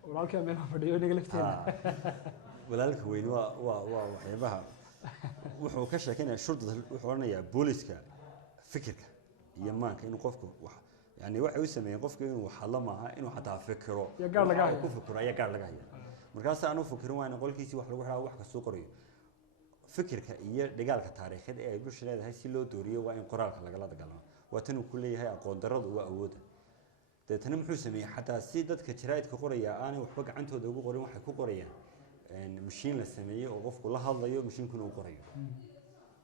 walaalkaa meel fadhiyo inaga lafteena walaalka weyn waa waxyaabaha wuxuu ka sheekeynaya shurdada wuxuu odhanayaa booliska fikirka iyo maanka inuu qofku yani waxay u sameeyeen qofka inuu waxadla maaha inuu xataa fikiro ku fikiro ayaa gaar laga haya markaas aan u fikirin waa in qolkiisii wax lagu xidhaa wax kasoo qorayo fikirka iyo dhigaalka taariikheed ee ay bulsha leedahay si loo dooriyo waa in qoraalka lagala dagaalamo waa tan uu ku leeyahay aqoon darradu waa awoodda deetana muxuu sameeyey xataa si dadka jaraa'idka qoraya aanay waxba gacantooda ugu qorin waxay ku qorayaan mashiin la sameeyey oo qofku la hadlayo mashiinkuna uu qorayo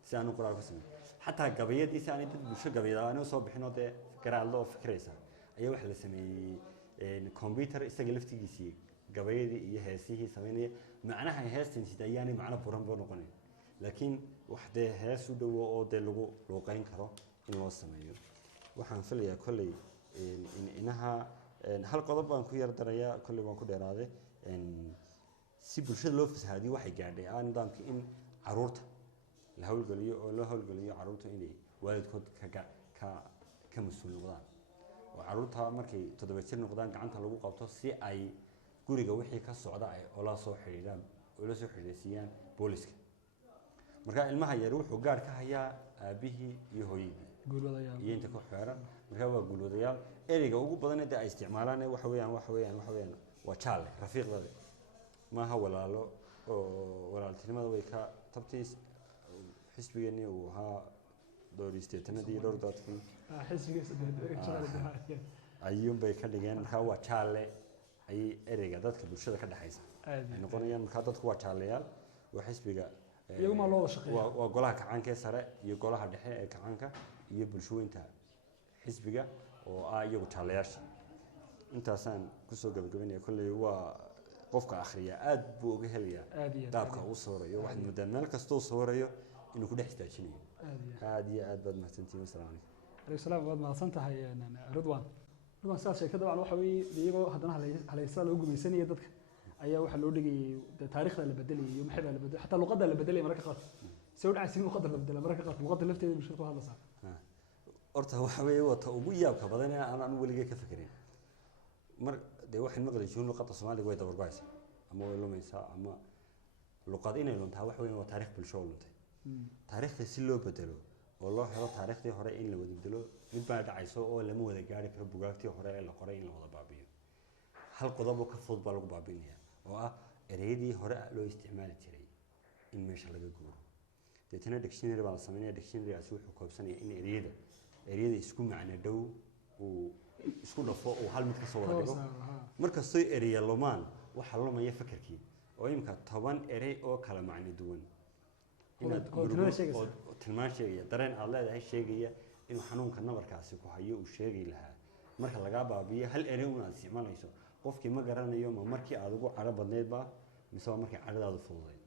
si aanu qoraal ku sameyn xataa gabayadiisi aanay dad bulsho gabayada aanay usoo bixin oo dee garaadlo oo fikiraysa ayaa waxa la sameeyey computer isaga laftigiisii gabayadii iyo heesihii sameynaya macnaha heestan sida ayaanay macno buran boo noqonayn laakiin wax dee hees u dhowo oo dee lagu luuqeyn karo in loo sameeyo waxaan filayaa kolley inaha hal qodob baan ku yar darayaa kolley waan ku dheeraaday si bulshada loo fasahaadiyo waxay gaadhay nidaamkii in caruurta la hawlgeliyo oo loo hawlgeliyo caruurta inay waalidkood ka mas-uul noqdaan oo caruurta markay 7 jir noqdaan gacanta lagu qabto si ay guriga wixii ka socda ay ola soo xiriiraan oo la soo xiriirsiiyaan booliska marka ilmaha yar wuxuu gaar ka hayaa aabihii iyo hooyadii iyo inta ku xeeran marka waa guulwadayaal ereyga ugu badan ee ay isticmaalaan waxa weeyaan waa jaale rafiiqdada maaha walaalo oo walaaltinimada way ka tabtiis xisbigeennii uu ahaa dhowr isteetanadii dhowr dadkii ayuunbay ka dhigeen markaa waa jaale ay ereyga dadka bulshada ka dhexaysa ay noqonayaan markaa dadku waa jaaleyaal waa xisbiga iyaguma loo shaqeeyaa waa golaha kacaanka ee sare iyo golaha dhexe ee kacaanka iyo bulshooyinta xisbiga oo ah iyagu jaalayaasha intaasaan kusoo gabagabaynaya kolley waa qofka akhriya aad buu uga helayaa qaabka uu sawirayo waxaad moodaa meel kastoo sawirayo inuu ku dhex istaajinayo aad iyo aad baad mahadsantihiin assalaamu calaykum alaykum salaam waad mahadsan tahay ridwan sidaas sheekada dabcan waxa weeye iyagoo haddana halaysaa loo gumaysanaya dadka ayaa waxaa loo dhigayay taariikhda la bedelayay iyo maxay baa la bedelay xataa luqadda la bedelaya mararka qaar soo dhacaysa in luqadda la bedela mararka qaar luqadda lafteeda bulshada ku hadlaysaa horta waxa weeye waa ta ugu yaabka badan ee aan weligay ka fikirin mar dee waxaan maqli jirin luqadda soomaaliga way dabargo'aysaa ama way lumaysaa ama luqad inay luntaa waxa weeye waa taariikh bulsho oo luntay taariikhda si loo bedelo oo loo helo taariikhdii hore in la wada bedelo mid baa dhacayso oo lama wada gaari karo bugaagtii hore ee la qoray in la wada baabi'iyo hal qodob oo ka fudud baa lagu baabi'inayaa oo ah ereyadii hore loo isticmaali jiray in meesha laga guuro deetana dictionary baa la sameynaya dictionarygaasi wuxuu koobsanaya in ereyada isku macno dhow uu isku dhafo uu hal mid ka soo wada dhigo markastoo ereya lumaan waxaa lumaya fakarkii oo imika 10 erey oo kala macno duwan inaad tilmaan sheegaya dareen aad leedahay sheegaya inuu xanuunka nabarkaasi ku hayo uu sheegi lahaa marka lagaa baabiyo hal erey un aad isticmaalayso qofkii ma garanayo ma markii aad ugu cadho badneydba mise waa markii cadhadaadu fududayd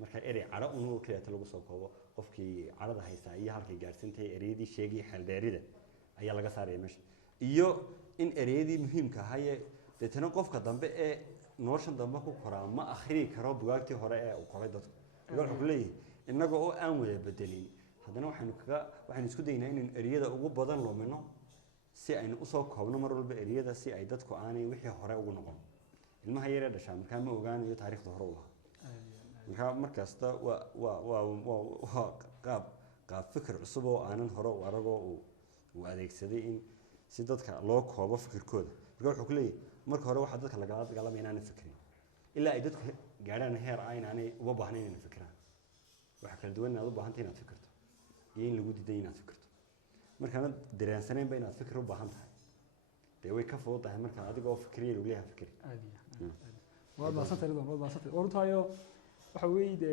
marka erey cadho un kaleeta lagu soo koobo qofkii cadhada haysaa iyo halkay gaadhsantahay ereyadii sheegaya xeeldheerida ayaa laga saaraya meesha iyo in ereyadii muhiimka ahaye deetana qofka dambe ee noloshan dambe ku koraa ma akhrii karo bugaagtii hore ee uu qoray dadku wuxuu ku leeyahay innaga oo aan wada bedelin haddana waxaynu isku daynaa inaynu ereyada ugu badan lumino si aynu usoo koobno mar walba ereyada si ay dadku aanay wixii hore ugu noqon ilmaha yaree dhashaa markaa ma ogaanayo taariikhda hore u lahaa markaa markasta waa qaab fikir cusub oo aanan hore u aragoo uu adeegsaday in si dadka loo koobo fikirkooda marka wuxuu ku leeyahay marka hore waxaa dadka lagala dagaalamaya inaanay fikrin ilaa ay dadku gaadhaan heer ah inaanay uga baahnayn inay fikiraan waxa kala duwan inaad u baahantay inaad fikirto iyo in lagu diiday inaad fikirto markaana dareensaneenba inaad fikir u baahan tahay dee way ka fududahay marka adiga oo fikriya lagu leeyahay fikri عادي waa baasantay ridwan waa baasantay ortaayo waxa weeye de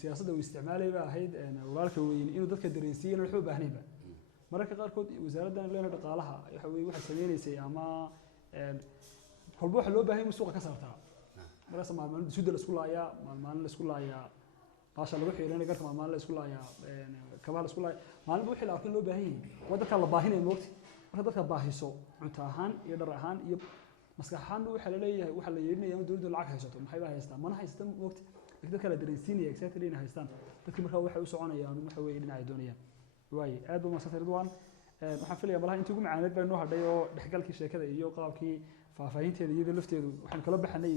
siyaasadda uu isticmaalay baa ahayd walaalka weyn inuu dadka dareensiiyay wuxuu u baahnayba mararka qaarkood wasaaraddan leena dhaqaalaha waxa weeye waxa sameeynayay ama kolba waxa loo baahan yahay suuqa ka saartaa markaas maalmahan suuda la isku laayaa maalmahan la isku laayaa baasha lagu xiireynay garka maalmahan la isku laayaa kabaha la isku laayaa maalinba wixii la arkin loo baahan yahay waa dadka la baahinay moogti marka dadka baahiso cunto ahaan iyo dhar ahaan iyo maskax ahaan waxa la leeyahay waxa la yeedinayaa dawladdu lacag haysato maxay baa haystaa mana haysta moogti dadka la dareensiinaya exactly inay haystaan dadkii markaa waxay u soconayaan waxa weeye dhinaca ay doonayaan waay aad baa maasantay ridwan waxaan filayaa malaha intii ugu macaaneed baa inoo hadhay oo dhexgalkii sheekada iyo qaabkii faahfaahinteeda iyada lafteedu waxaan kala baxnay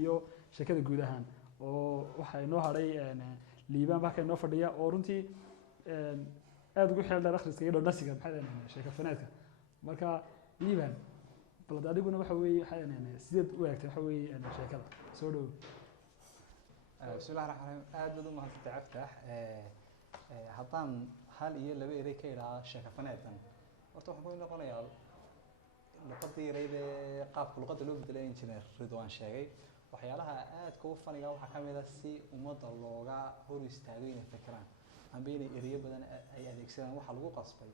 iyo sheekada guud ahaan oo waxa inoo hadhay liibaan baa ka inoo fadhiya oo runtii aad ugu xeel dheer akhriska iyo dhonasiga maxay sheeka faneedka marka liibaan bal adiguna waxa weeye sideed u eegtay waxa weeye sheekada soo dhow بسم الله الرحمن الرحيم aad baad u mahadsantahay Cabtax haddaan hal iyo laba eray ka ilaa sheeka faneedan horta waxaan ku noqonayaa luqadii yarayde qaabka luqadda loo bedelay engineer Ridwan sheegay waxyaalaha aadka u faniga waxaa ka mid ah si ummadda looga hor istaagay inay fikiraan amba inay erayo badan ay adeegsadaan waxa lagu qasbay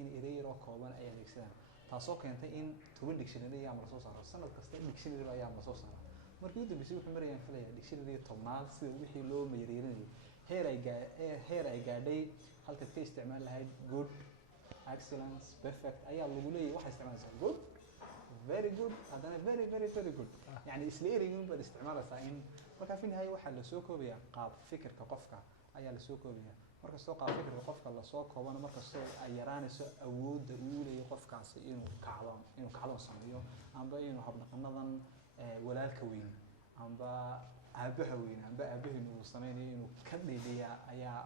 in erayo yar oo kooban ay adeegsadaan taasoo keentay in 10 dictionary ayaa la soo saaro sanad kasta dictionary ayaa la soo saaro markii uu dambeysay wuxuu marayaan filayaa dictionary tobnaad sida wixii loo meereerinayay heer ay gaadhay halkaad ka isticmaal lahayd good excellence perfect ayaa lagu leeyahay waxa isticmaalaysaa good very good haddana very very very good yani isla ereygun baad isticmaalaysaa in marka fi nihaaya waxaa la soo koobayaa qaab fikirka qofka ayaa la soo koobayaa markastoo qaab fikirka qofka la soo koobana markastoo ay yaraanayso awoodda uu leeyahay qofkaasi inuu kacdoon sameeyo amba inuu habdhaqanadan walaalka weyn amba aabaha weyn amba aabahin uu sameynayo inuu ka dheeliyaa ayaa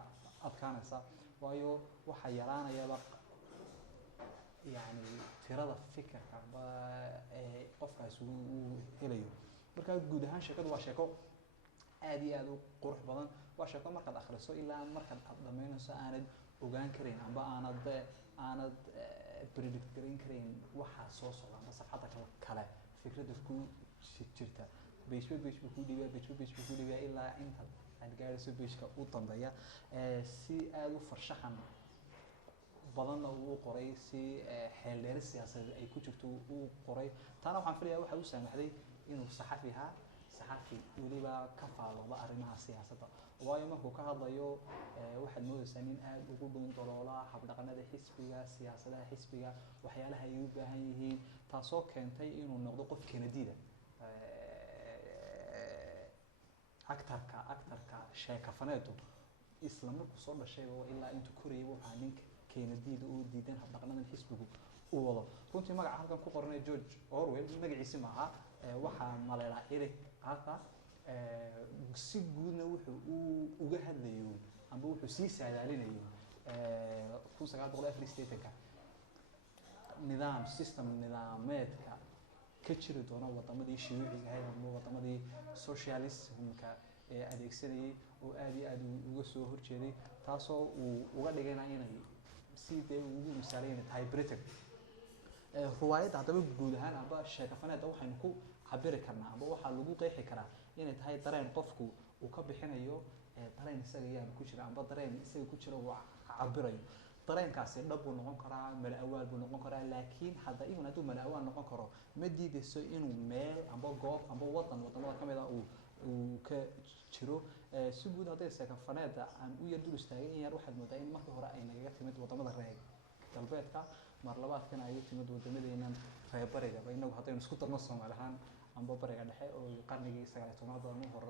adkaanaysa waayo waxa yaraanayaba yani tirada fikirka amba qofkaas uu helayo marka guud ahaan sheekadu waa sheeko aad iyo aad u qurux badan waa sheeko markaad akhriso ilaa markaad aad dhammaynayso aanad ogaan karayn amba aanad predict garayn karayn waxa soo socda amba safxadda kale fikradda ku jirta page buu ku dhigaa ilaa inta aad gaarayso page-ka u dambeeya si aad u farshaxan badanna uu qoray si xeel dheer siyaasadeed ay ku jirto uu qoray taana waxaan filayaa waxa uu saamaxday inuu saxafi weliba ka faaloodo arrimaha siyaasadda waayo markuu ka hadlayo waxaad moodaysaa nin aad ugu dhuun daloola habdhaqanada xisbiga siyaasadaha xisbiga waxyaalaha ay u baahan yihiin taasoo keentay inuu noqdo qof Kennedy-da actarka sheeka faneedu isla markuu soo dhashayba ilaa intuu korayay waxaa ninka Kennedy-da uu diidan habdhaqanadan xisbigu uu wado runtii magaca halkan ku qoranay George Orwell magaciisa maaha waxaa maleelaa Eric Arthur si guudna wuxuu uga hadlayo amba wuxuu sii saadaalinayo 1984 nidaameedka ka jiri doona wadamadii shuuciga ahayd ama wadamadii socialismka ee adeegsanayay oo aad iyo aad uga soo horjeeday taasoo uu uga dhigayna inay sidee ugu misaalayeen tahay Britain ruwaayadda haddaba guud ahaan amba sheeka faneedda waxaynu ku cabiri karnaa amba waxaa lagu qeexi karaa inay tahay dareen qofku uu ka bixinayo dareen isaga yaanu ku jira amba dareen isaga ku jira uu cabirayo dareenkaasi dhab buu noqon karaa mala awaal buu noqon karaa laakiin hadda even hadduu mala awaal noqon karo ma diidayso inuu meel amba goob amba wadamada ka mid ah uu ka jiro si guud hadday sheeka faneedda aan u yar dul istaagay in yar waxaad moodaa in markii hore ay nagaga timid wadamada reer galbeedka mar labaadkana ay timid wadamadeenan reer bariga inagu haddaynu isku darno Soomaali ahaan amba bariga dhexe oo qarnigii 19aad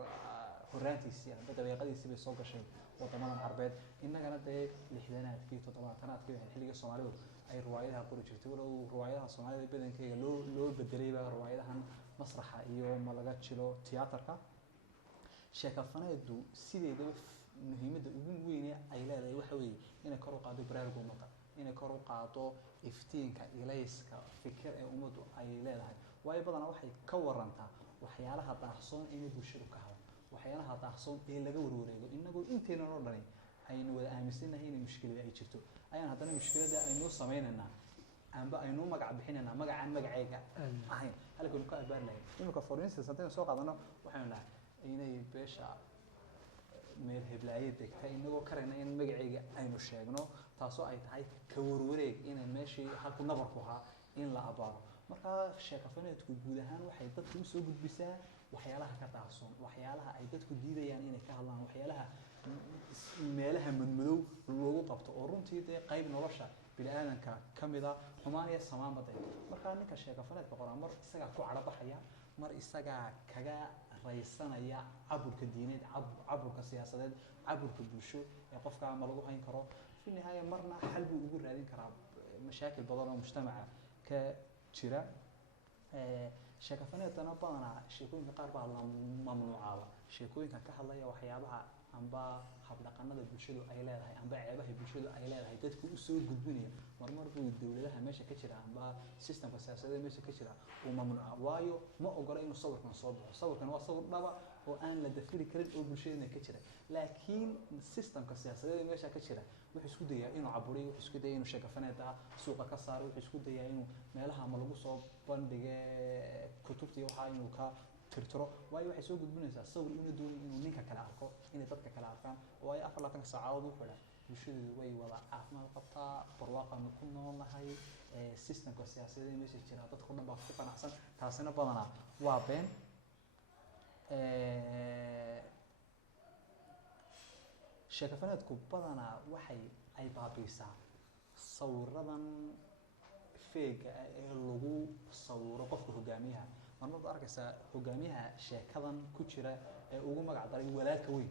horaantiisii amba dabeeqadiisii bay soo gashay wadamadan Carbeed innagana dee 60aadkii 70aadkii xilliga Soomaalidu ay ruwaayadaha qori jirtay walow ruwaayadaha Soomaalida badankeega loo bedelay baa ruwaayadahan masraxa iyo malaga jilo tiyaatarka sheeka faneeddu sideedaba muhiimadda ugu weyn ay leedahay waxa weeye inay kor u qaado baraarugga ummadda inay kor u qaado iftiinka ilayska fikir ee ummaddu ay leedahay waayo badanaa waxay ka warantaa waxyaalaha daahsoon ee bulshadu ka hadlo waxyaalaha daahsoon ee laga warwareego innagoo inteena oo dhani aynu wada aaminsanahay in mushkilada ay jirto ayaan haddana mushkilada aynu sameynayna amba aynu magac bixinayna magacaan magacayga ahayn halkaynu ka abaari lahayn iminka for instance haddaynu soo qaadano waxaynu nahay inay beesha meel heblaaye degta inagoo karayna in magacayga aynu sheegno taasoo ay tahay ka warwareeg inay meeshii halku nabarku ahaa in la abaaro marka sheekafaneedku guud ahaan waxay dadku usoo gudbisaa waxyaalaha ka daahsoon waxyaalaha ay dadku diidayaan inay ka hadlaan waxyaalaha meelaha madmadow loogu qabto oo runtii dee qayb nolosha bini'aadanka ka mid a xumaan iyo samaan baday markaa ninka sheekafaneedka qoraa mar isagaa ku cadho baxaya mar isagaa kaga raysanaya caburka diineed caburka siyaasadeed caburka bulsho ee qofka ama lagu hayn karo fi nihaaya marna xal buu ugu raadin karaa mashaakil badan oo mujtamaca ka jira sheekafaneedkana badanaa sheekooyinka qaar baa la mamnuucaaba sheekooyinka ka hadlaya waxyaabaha amba habdhaqanada bulshadu ay leedahay amba ceebaha bulshadu ay leedahay dadku usoo gudbinaya marmar buu dowladaha meesha ka jira amba systemka siyaasadeed meesha ka jira uu mamnuuca waayo ma ogola inuu sawirkan soo baxo sawirkan waa sawir dhaba oo aan la dafiri karin oo bulshadana ka jira laakiin systemka siyaasadeed meesha ka jira wuxuu isku dayaa inuu caburiyo wuxuu isku dayaa inuu sheekafaneeda suuqa ka saaro wuxuu isku dayaa inuu meelaha ma lagu soo bandhige kutubtii waxaa inuu ka tirtiro waayo waxay soo gudbinaysaa sawir una doonay inuu ninka kale arko inay dadka kale arkaan waayo 24 saacadood wuxuu dhahay bulshadu way wada caafimaad qabtaa barwaaqanu ku noolnahay systemka siyaasadeed meesha jira dadku dhan baa ku qanacsan taasina badanaa waa been sheekafaneedku badanaa waxay ay baabiisaa sawiradan feega ee lagu sawiro qofka hogaamiyaha marmad arkaysaa hogaamiyaha sheekadan ku jira ee ugu magac daray walaalka weyn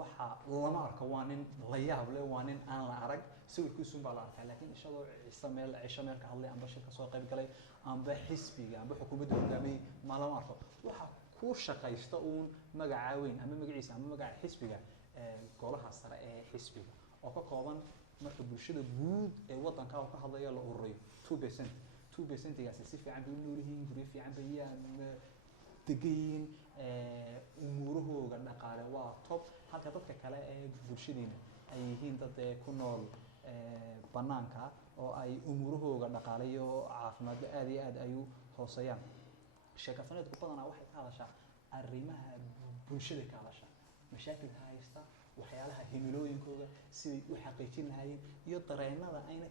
waxa lama arko waa nin la yaab leh waa nin aan la arag sawirkiisun baa la arkaa laakiin isagoo cisho meel ka hadlay amba shirka soo qayb galay amba xisbiga amba xukuumadda hogaamiyey ma lama arko waxa ku shaqaysta uun magaca weyn ama magaciisa ama magaca xisbiga golaha sare ee xisbiga oo ka kooban marka bulshada guud ee wadanka oo ka hadlaya la ururiyo 2% 2%gaasi si fiican bay u nool yihiin guryo fiican bay degayiin umuurahooga dhaqaale waa top halka dadka kale ee bulshadiina ay yihiin dad ku nool banaanka oo ay umuurahooga dhaqaale iyo caafimaadba aad iyo aad ay u hooseeyaan sheekafaneedku badanaa waxay ka hadashaa arrimaha bulshada ka hadashaa mashaakilka haysta waxyaalaha himilooyinkooda siday u xaqiijin lahaayeen iyo dareenada ayna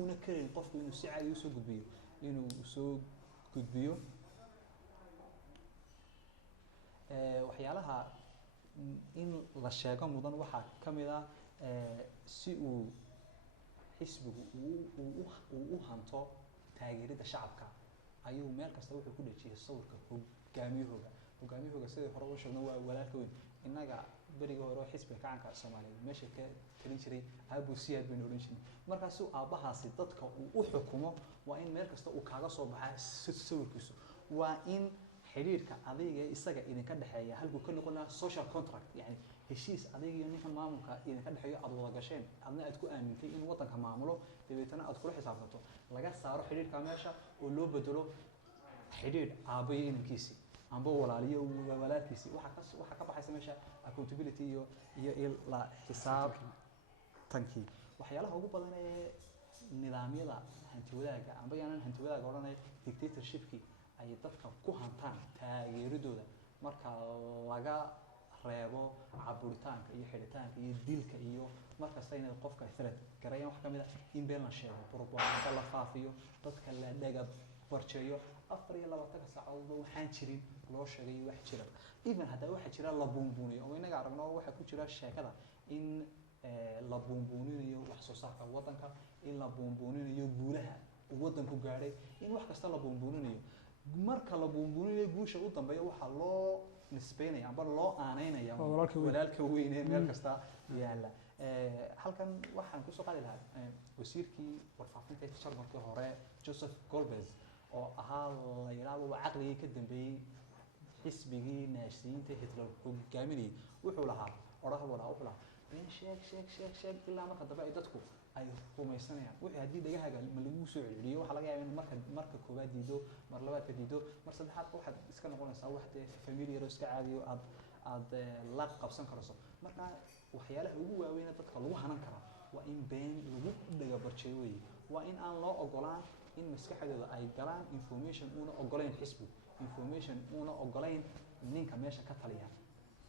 una karin qofku inuu si caadi usoo gudbiyo waxyaalaha in la sheego mudan waxaa ka mid ah si uu xisbigu uu u hanto taageerida shacabka ayuu meel kasta wuxuu ku dhejiyay sawirka hogaamiyahooga sidii hore u sheegno waa walaalka weyn innaga beriga hore oo xisbiga kacanka Soomaaliyeed meesha ka talin jiray aabuu siyaad baynu odhan jirnay markaas uu aabbahaasi dadka uu u xukumo waa in meel kasta uu kaaga soo baxaa sawirkiisu waa in xiriirka adiga isaga idinka dhaxeeya halkuu ka noqon lahaa social contract yani heshiis adiga iyo ninka maamulka idinka dhaxeeyo aad wada gasheen adna aad ku aamintay in wadanka maamulo dabeetana aad kula xisaabtanto laga saaro xiriirka meesha oo loo bedelo xiriir aabbo iyo inankiisii amba walaaliyo walaalkiisii waxa ka baxaysa meesha accountability iyo la xisaab tankii waxyaalaha ugu badan ee nidaamyada hanti wadaaga amba yaanan hanti wadaaga odhanay dictatorshipki ay dadka ku hantaan taageeradooda marka laga reebo caburitaanka iyo xidhitaanka iyo dilka iyo markasta inay qofka threat garayaan wax ka mid ah in been la sheego propaganda la faafiyo dadka la dhaga barjeeyo 24 saacadood waxaan jirin loo sheegay wax jira even hadaa waxa jira la buunbuuniyo oo inaga aragno waxa ku jira sheekada in la buunbuuninayo wax soo saarka wadanka in la buunbuuninayo guulaha wadanku gaaray in wax kasta la buunbuuninayo marka la buunbuuninayo guusha u dambeeyo waxa loo nisbeynaya amba loo aaneynaya walaalka weyn ee meel kasta yaala halkan waxaan ku soo qaadi lahaa wasiirkii warfaafinta Jarmalka hore Joseph Goebbels oo ahaa la yiraahdo caqligii ka dambeeyay xisbigii naasiyiinta Hitler hogaaminayay wuxuu lahaa wuxuu lahaa been sheeg ilaa marka dambe ay dadku ay rumaysanayaan wixii haddii dhagahaaga ma lagu soo celiyo waxa laga yaabaa in marka koobaad diido mar labaad ka diido mar saddexaad waxaad iska noqonaysaa wax familiar iska caadiyo aad la qabsan karayso marka waxyaalaha ugu waaweyn dadka lagu hanan karaa waa in been lagu dhaga barjeeyo weeye waa in aan loo ogolaan in maskaxdooda ay galaan information una ogolayn xisbi, information una ogolayn ninka meesha ka taliya.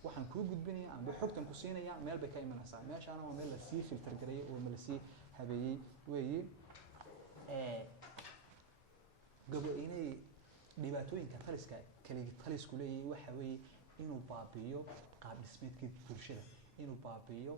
waxaan kuu gudbinayaa amba xogtan ku siinayaa meel bay ka imanaysaa, meeshaana waa meel lasii filter gareeyay oo lasii habeeyey weeye. inay dhibaatooyinka taliska talisku leeyahay waxa weeye inuu baabi'iyo qaab dhismeedkii bulshada, inuu baabi'iyo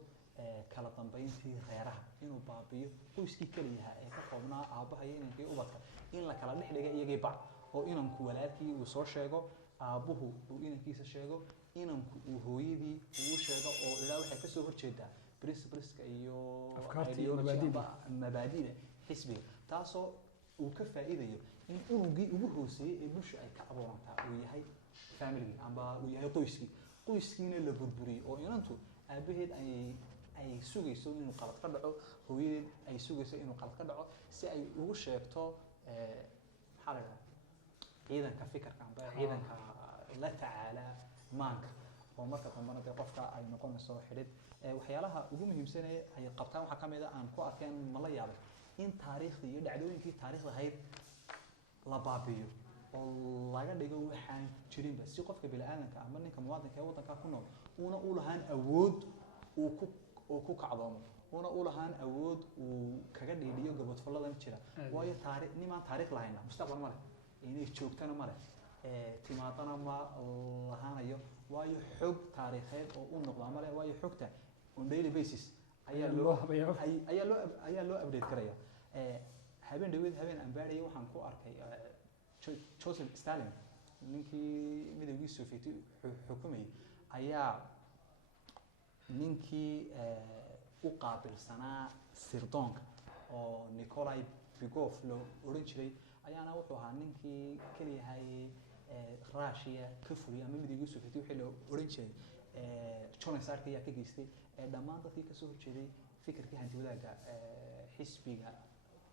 kala dambeyntii reeraha, inuu baabi'iyo qoyskii keliyaha ee ka koobnaa aabbaha iyo inankii ubadka, in la kala dhex dhigay iyagii bac oo inanku walaalkii uu soo sheego, aabbuhu uu inankiisa sheego, inanku uu hooyadii uu sheego oo ilaa waxay kasoo horjeedaa principleska iyo mabaadi'da xisbiga, taasoo uu ka faa'iidayo in unugii ugu hooseeyey ee bulsha ay ka aboorantaa uu yahay familygii amba uu yahay qoyskiina la burburiyey oo inantu aabaheed ay sugayso inuu qalad ka dhaco, hooyadeed ay sugayso inuu qalad ka dhaco si ay ugu sheegto maxaa la dhahaa ciidanka fikirka amba ciidanka la tacaala maanka, oo marka dambana dee qofka ay noqonayso xidhid. waxyaalaha ugu muhiimsan ee ay qabtaan waxaa ka mid a aan ku arkeen ma la yaabay in taariikhdii iyo dhacdooyinkii taariikhda ahayd la baabi'iyo oo laga dhigo waxaan jirinba, si qofka bini'aadanka ama ninka muwaadinka ee waddanka ku nool una u lahaan awood uu ku kacdoomo, una u lahaan awood uu kaga dhiidhiyo gabadfalladan jira. waayo nimaan taariikh lahayna mustaqbal ma leh, inay joogtana ma leh, timaadana ma lahaanayo, waayo xog taariikheed oo u noqdaa ma leh, waayo xogta on daily basis ayaa loo update karaya. habeen aan baadhayay waxaan ku arkay Joseph Stalin, ninkii midowgii Sovieti xukumayay, ayaa ninkii u qaabilsanaa sirdoonka oo Nikolai Bigov loo odhan jiray ayaana wuxuu ahaa ninkii keliyahay Russia ka fuliyay ama midowgii Sovieti wixii loo odhan jiray genocide ayaa ka geystay dhammaan dadkii kasoo horjeeday fikirkii hanti wadaagga xisbiga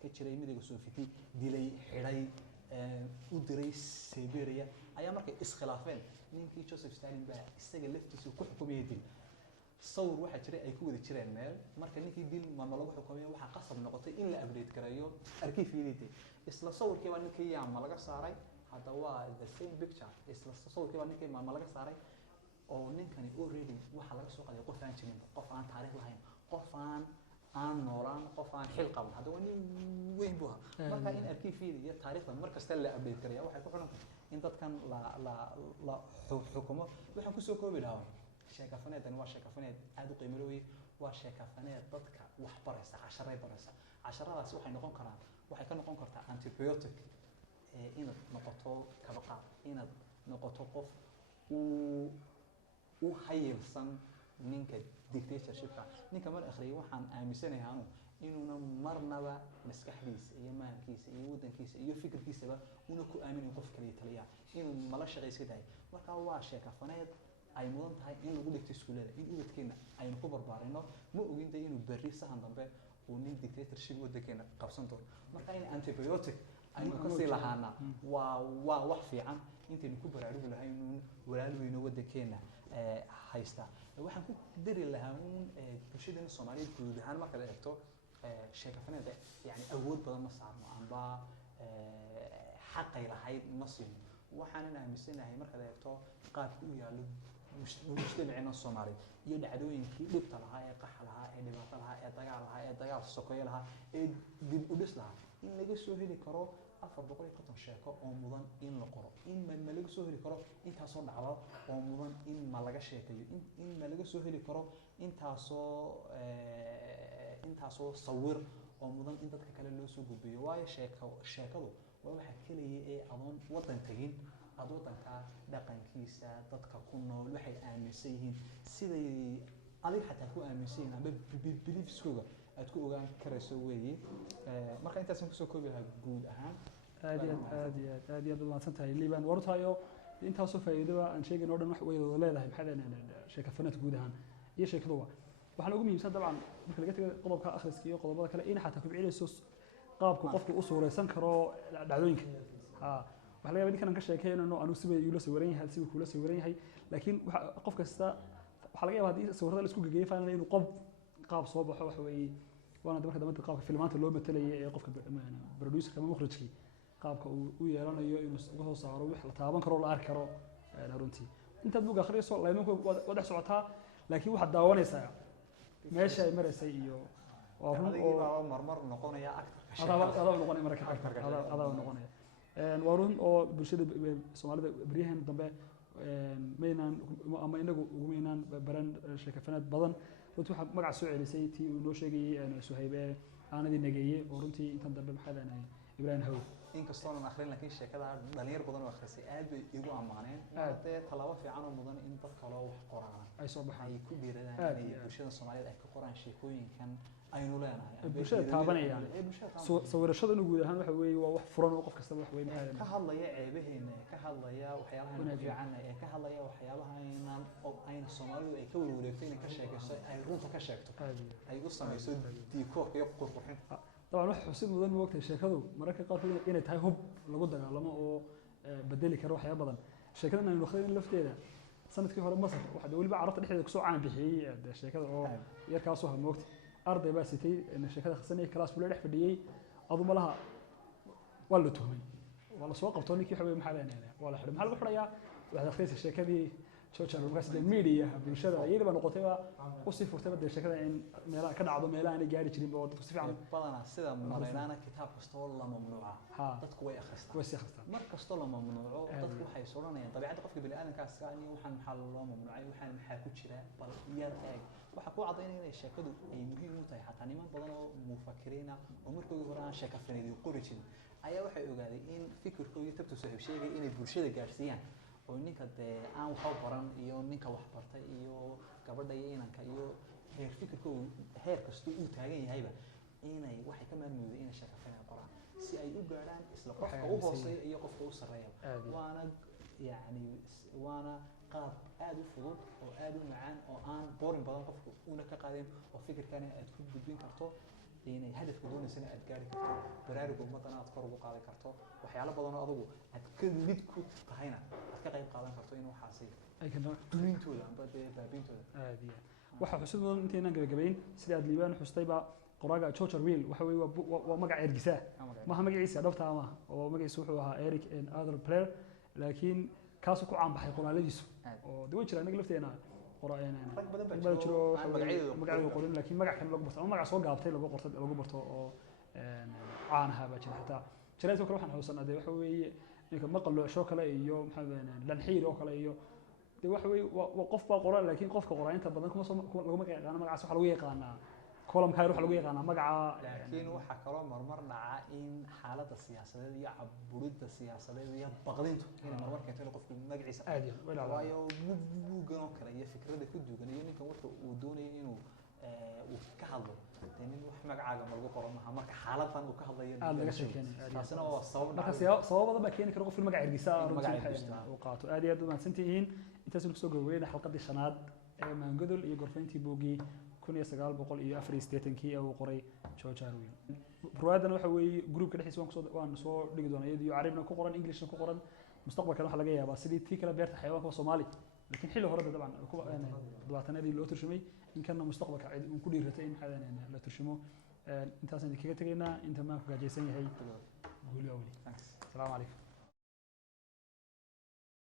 ka jiray midowga Sovieti, dilay, xidhay, u diray Siberia. ayaa markay iskhilaafeen ninkii Joseph Stalin baa isaga laftiisa ku xukumayay dil. sawir waxaa jiray ay ku wada jireen meel, marka ninkii dil maama lagu xukumay waxaa qasab noqotay in la update gareeyo arkiifyadii, isla sawirkii baa ninkii yaama laga saaray, hadda waa the same picture, isla sawirkii baa ninkii maama laga saaray oo ninkani already waxaa laga soo qaday qof aan jirin, qof aan taariikh lahayn, qof aan noolaan, qof aan xil qaban, hadda waa nin weyn buu ahaa. marka in arkiifyada iyo taariikhda markasta la update gareeya waxay ku xiran tahay in dadkan la xukumo. waxaan kusoo koobi lahaa sheekafaneedan waa sheekafaneed aad u qiimo leh, waa sheekafaneed dadka wax baraysa, casharay baraysa. casharadaasi waxay ka noqon kartaa antibiotic, inaad noqoto kabaqaad, inaad noqoto qof u hayilsan ninka dictatorshipka. ninka mar akhriyay waxaan aaminsanahay anu inuuna marnaba maskaxdiisa iyo maankiisa iyo waddankiisa iyo fikirkiisaba una ku aaminin qof kaliya taliya, inuu mala shaqayska dahay. marka waa sheekafaneed ay mudan tahay in lagu dhigto iskuulada, in ubadkeena aynu ku barbaarino. ma ogin inuu berri sahan dambe uu nin dictatorship waddankeena qabsan doono. marka in antibiotic aynu kasii lahaana waa wax fiican intaynu ku baraarugi lahayn walaal weyno waddankeena haysta. waxaan ku dari lahaa bulshadeena Soomaaliyeed guud ahaan marka la eegto sheekafaneed yani awood badan ma saarno amba xaqay lahayd ma siino. waxaanan aaminsanahay marka la eegto qaabka u yaalo mujtamaceena Soomaaliyeed iyo dhacdooyinkii dhibta lahaa ee qaxa lahaa ee dhibaato lahaa ee dagaal sokoyo lahaa ee dib u dhis lahaa in laga soo heli karo 450 sheeko oo mudan in la qoro, in ma laga soo heli karo intaasoo dhacdo oo mudan in ma laga sheekayo, in ma laga soo heli karo intaasoo sawir oo mudan in dadka kale loo soo gudbiyo. waayo sheekadu waa waxa keliya ee adoon waddan tegin aad waddanka dhaqankiisa dadka ku nool waxay aaminsan yihiin siday adiga xataa ku aaminsan yihiin amba beliefskooga aad ku ogaan karayso weeye. marka intaasaan kusoo koobi lahaa guud ahaan. aad iyo aad mahadsan tahay liibaan. wartaayo intaasoo faa'iidaba aan sheegin oo dhan wax way leedahay maxaa leedahay sheekafaneed guud ahaan iyo sheekaduba. waxaan ugu muhiimsan dabcan marka laga tago qodobka akhriska iyo qodobada kale in xataa kubcinayso qaabku qofku u suuraysan karo dhacdooyinka. waxaa laga yaabaa ninkan ka sheekeynayno anu sibay ula sawiran yahay sibay kula sawiran yahay, laakiin qof kasta waxaa laga yaabaa haddii sawirada la isku gegeeyo faanana inuu qaab soo baxo waxa weeye waana marka dambe qaabka filmaanta loo matalayay ee qofka producer ama mukhrijkii qaabka uu u yeelanayo inuu uga soo saaro wax la taaban karo la arki karo runtii intaad buug akhriyayso laymanku waa dhex socotaa laakiin waxaad daawanaysaa meesha ay maraysay iyo waa run oo marmar noqonaya actorka adaa noqonaya marka adaa noqonaya waa run oo bulshada Soomaalida bariyahan dambe maynaan ama inagu ugu maynaan baran sheekafanaad badan runtii waxa magac soo celisay tii uu noo sheegayay Suhaybe aanadii nageeyay oo runtii intan dambe maxaa leenahay Ibrahim Haw inkastoo aan akhrin laakiin sheekada dhalinyar badan oo akhrisay aad bay igu amaaneen hadee talaabo fiican oo mudan in dad kale wax qoraan ay soo baxaan ay ku dhiiradaan inay bulshada Soomaaliyeed ay ka qoraan sheekooyinkan aynu leenahay bulshada taabanayaan sawirashada ugu guud ahaan waxa weeye waa wax furan oo qof kasta wax weyn ka hadlaya ceebaheena ka hadlaya waxyaabaha fiican ee ka hadlaya waxyaabaha ayna Soomaalidu ay ka warwareegtay inay ka sheekayso ay runta ka sheegto ay u samayso diikoor iyo qurxin طبعا wax xusid mudan waqti sheekadu mararka qaar inay tahay hub lagu dagaalamo oo bedeli karo waxyaabo badan sheekadan aynu akhriin lafteeda sanadkii hore Masar waxa waliba carabta dhexdeeda ku soo caan bixiyay sheekada oo yarkaas oo moogtay arday baa sitay in sheekada khasnay class buu dhex fadhiyay adu malaha wala tuhmay wala soo qabto ninkii xubay maxaa leenahay wala xidhay maxaa lagu xidhayaa waxa akhriisay sheekadii social media bulshada iyada baa noqotay u sii furtay sheekada in meelaha ka dhacdo meelaha aan gaari jirin oo dadku si fiican badana sida maraynaana kitaab kasto la mamnuuca dadku way akhristaan mar kasto la mamnuuco dadku waxay soranayaan dabeecadda qofka bini aadamkaas ka in waxaan maxaa loo mamnuucay waxaan maxaa ku jira bal yar eeg waxa ku cadeynaya in sheekadu ay muhiim u tahay xataa niman badan oo mufakiriina oo markii hore aan sheeko fanaanid qori jirin ayaa waxay ogaadeen in fikirkooda tabtu soo sheegay inay bulshada gaarsiiyaan oo ninka aan wax baran iyo ninka wax bartay iyo gabadha iyo inanka iyo heer fikirkooda heer kasto uu taagan yahayba inay waxay ka maamuliyeen inay sheeko fanaanid qoraan si ay u gaaraan isla qofka u hooseeya iyo qofka u sareeya waana qaab aad u fudud oo aad u macaan oo aan boring badan qofku una ka qaadin oo fikirkana aad ku gudbin karto inay hadafka doonaysana aad gaari karto baraaruga ummadana aad kor ugu qaadi karto waxyaalo badan oo adigu aad ka mid ku tahayna aad ka qayb qaadan karto in waxaasi ay ka duwintooda amba baabintooda aadiya waxa xusid mudan intaynan gabagabayn sida aad liibaan xustayba qoraaga George Orwell waxa weeye waa magac ergisa ma magaciisa dhabta ama oo magaciisa wuxuu ahaa Eric Adler Blair laakiin kaas ku caan baxay qoraaladiisu oo daway jira anaga lafteena qoraan bal jiro magaciisa qorin laakiin magac kan lagu barto ama magac soo gaabtay lagu barto oo caanaha ba jira xitaa jiraayto kale waxaan xusuusanahay waxa weeye ninka maqal soo kale iyo maxaa lan xiir oo kale iyo waxa weeye qof baa qoran laakiin qofka qoraa inta badan kuma lagu magacaana magacaas waxa lagu yaqaanaa كولم كاير وحلو يقانا مقعة لكن waxa kala marmar dhaca in xaaladda siyaasadeed iyo caburidda siyaasadeed iyo baqdintu in marmar keento qofku magaciisa aad waayo buugan kale iyo fikrada ku duugan iyo ninkan wuxuu uu doonayay inuu uu ka hadlo nin wax magacaaga ma lagu qoro marka xaaladdan uu ka hadlayo laga sheekeynay taasina waa sabab sababada ba keeni karo qof magac ergisa uu qaato aad iyo aad u mahadsantihiin intaas uu soo gabagabeyna xalqadii shanaad ee maangadol iyo gorfayntii boogii 1984 uu qoray George Orwell ruwaadana waxa weeye groupka dhexdiisa waan soo dhigi doonaa iyadoo Carabina ku qoran Englishna ku qoran mustaqbalkan waxa laga yaabaa sidii tii kala beerta xayawaanka Soomaali laakiin xilli hore dabcan dadwaatanadii loo turjumay in kana mustaqbalka cid uu ku dhiiratay in xadan la turjumo intaas aan kaga tageynaa inta ma ku gaajeysan yahay guul awli assalamu alaykum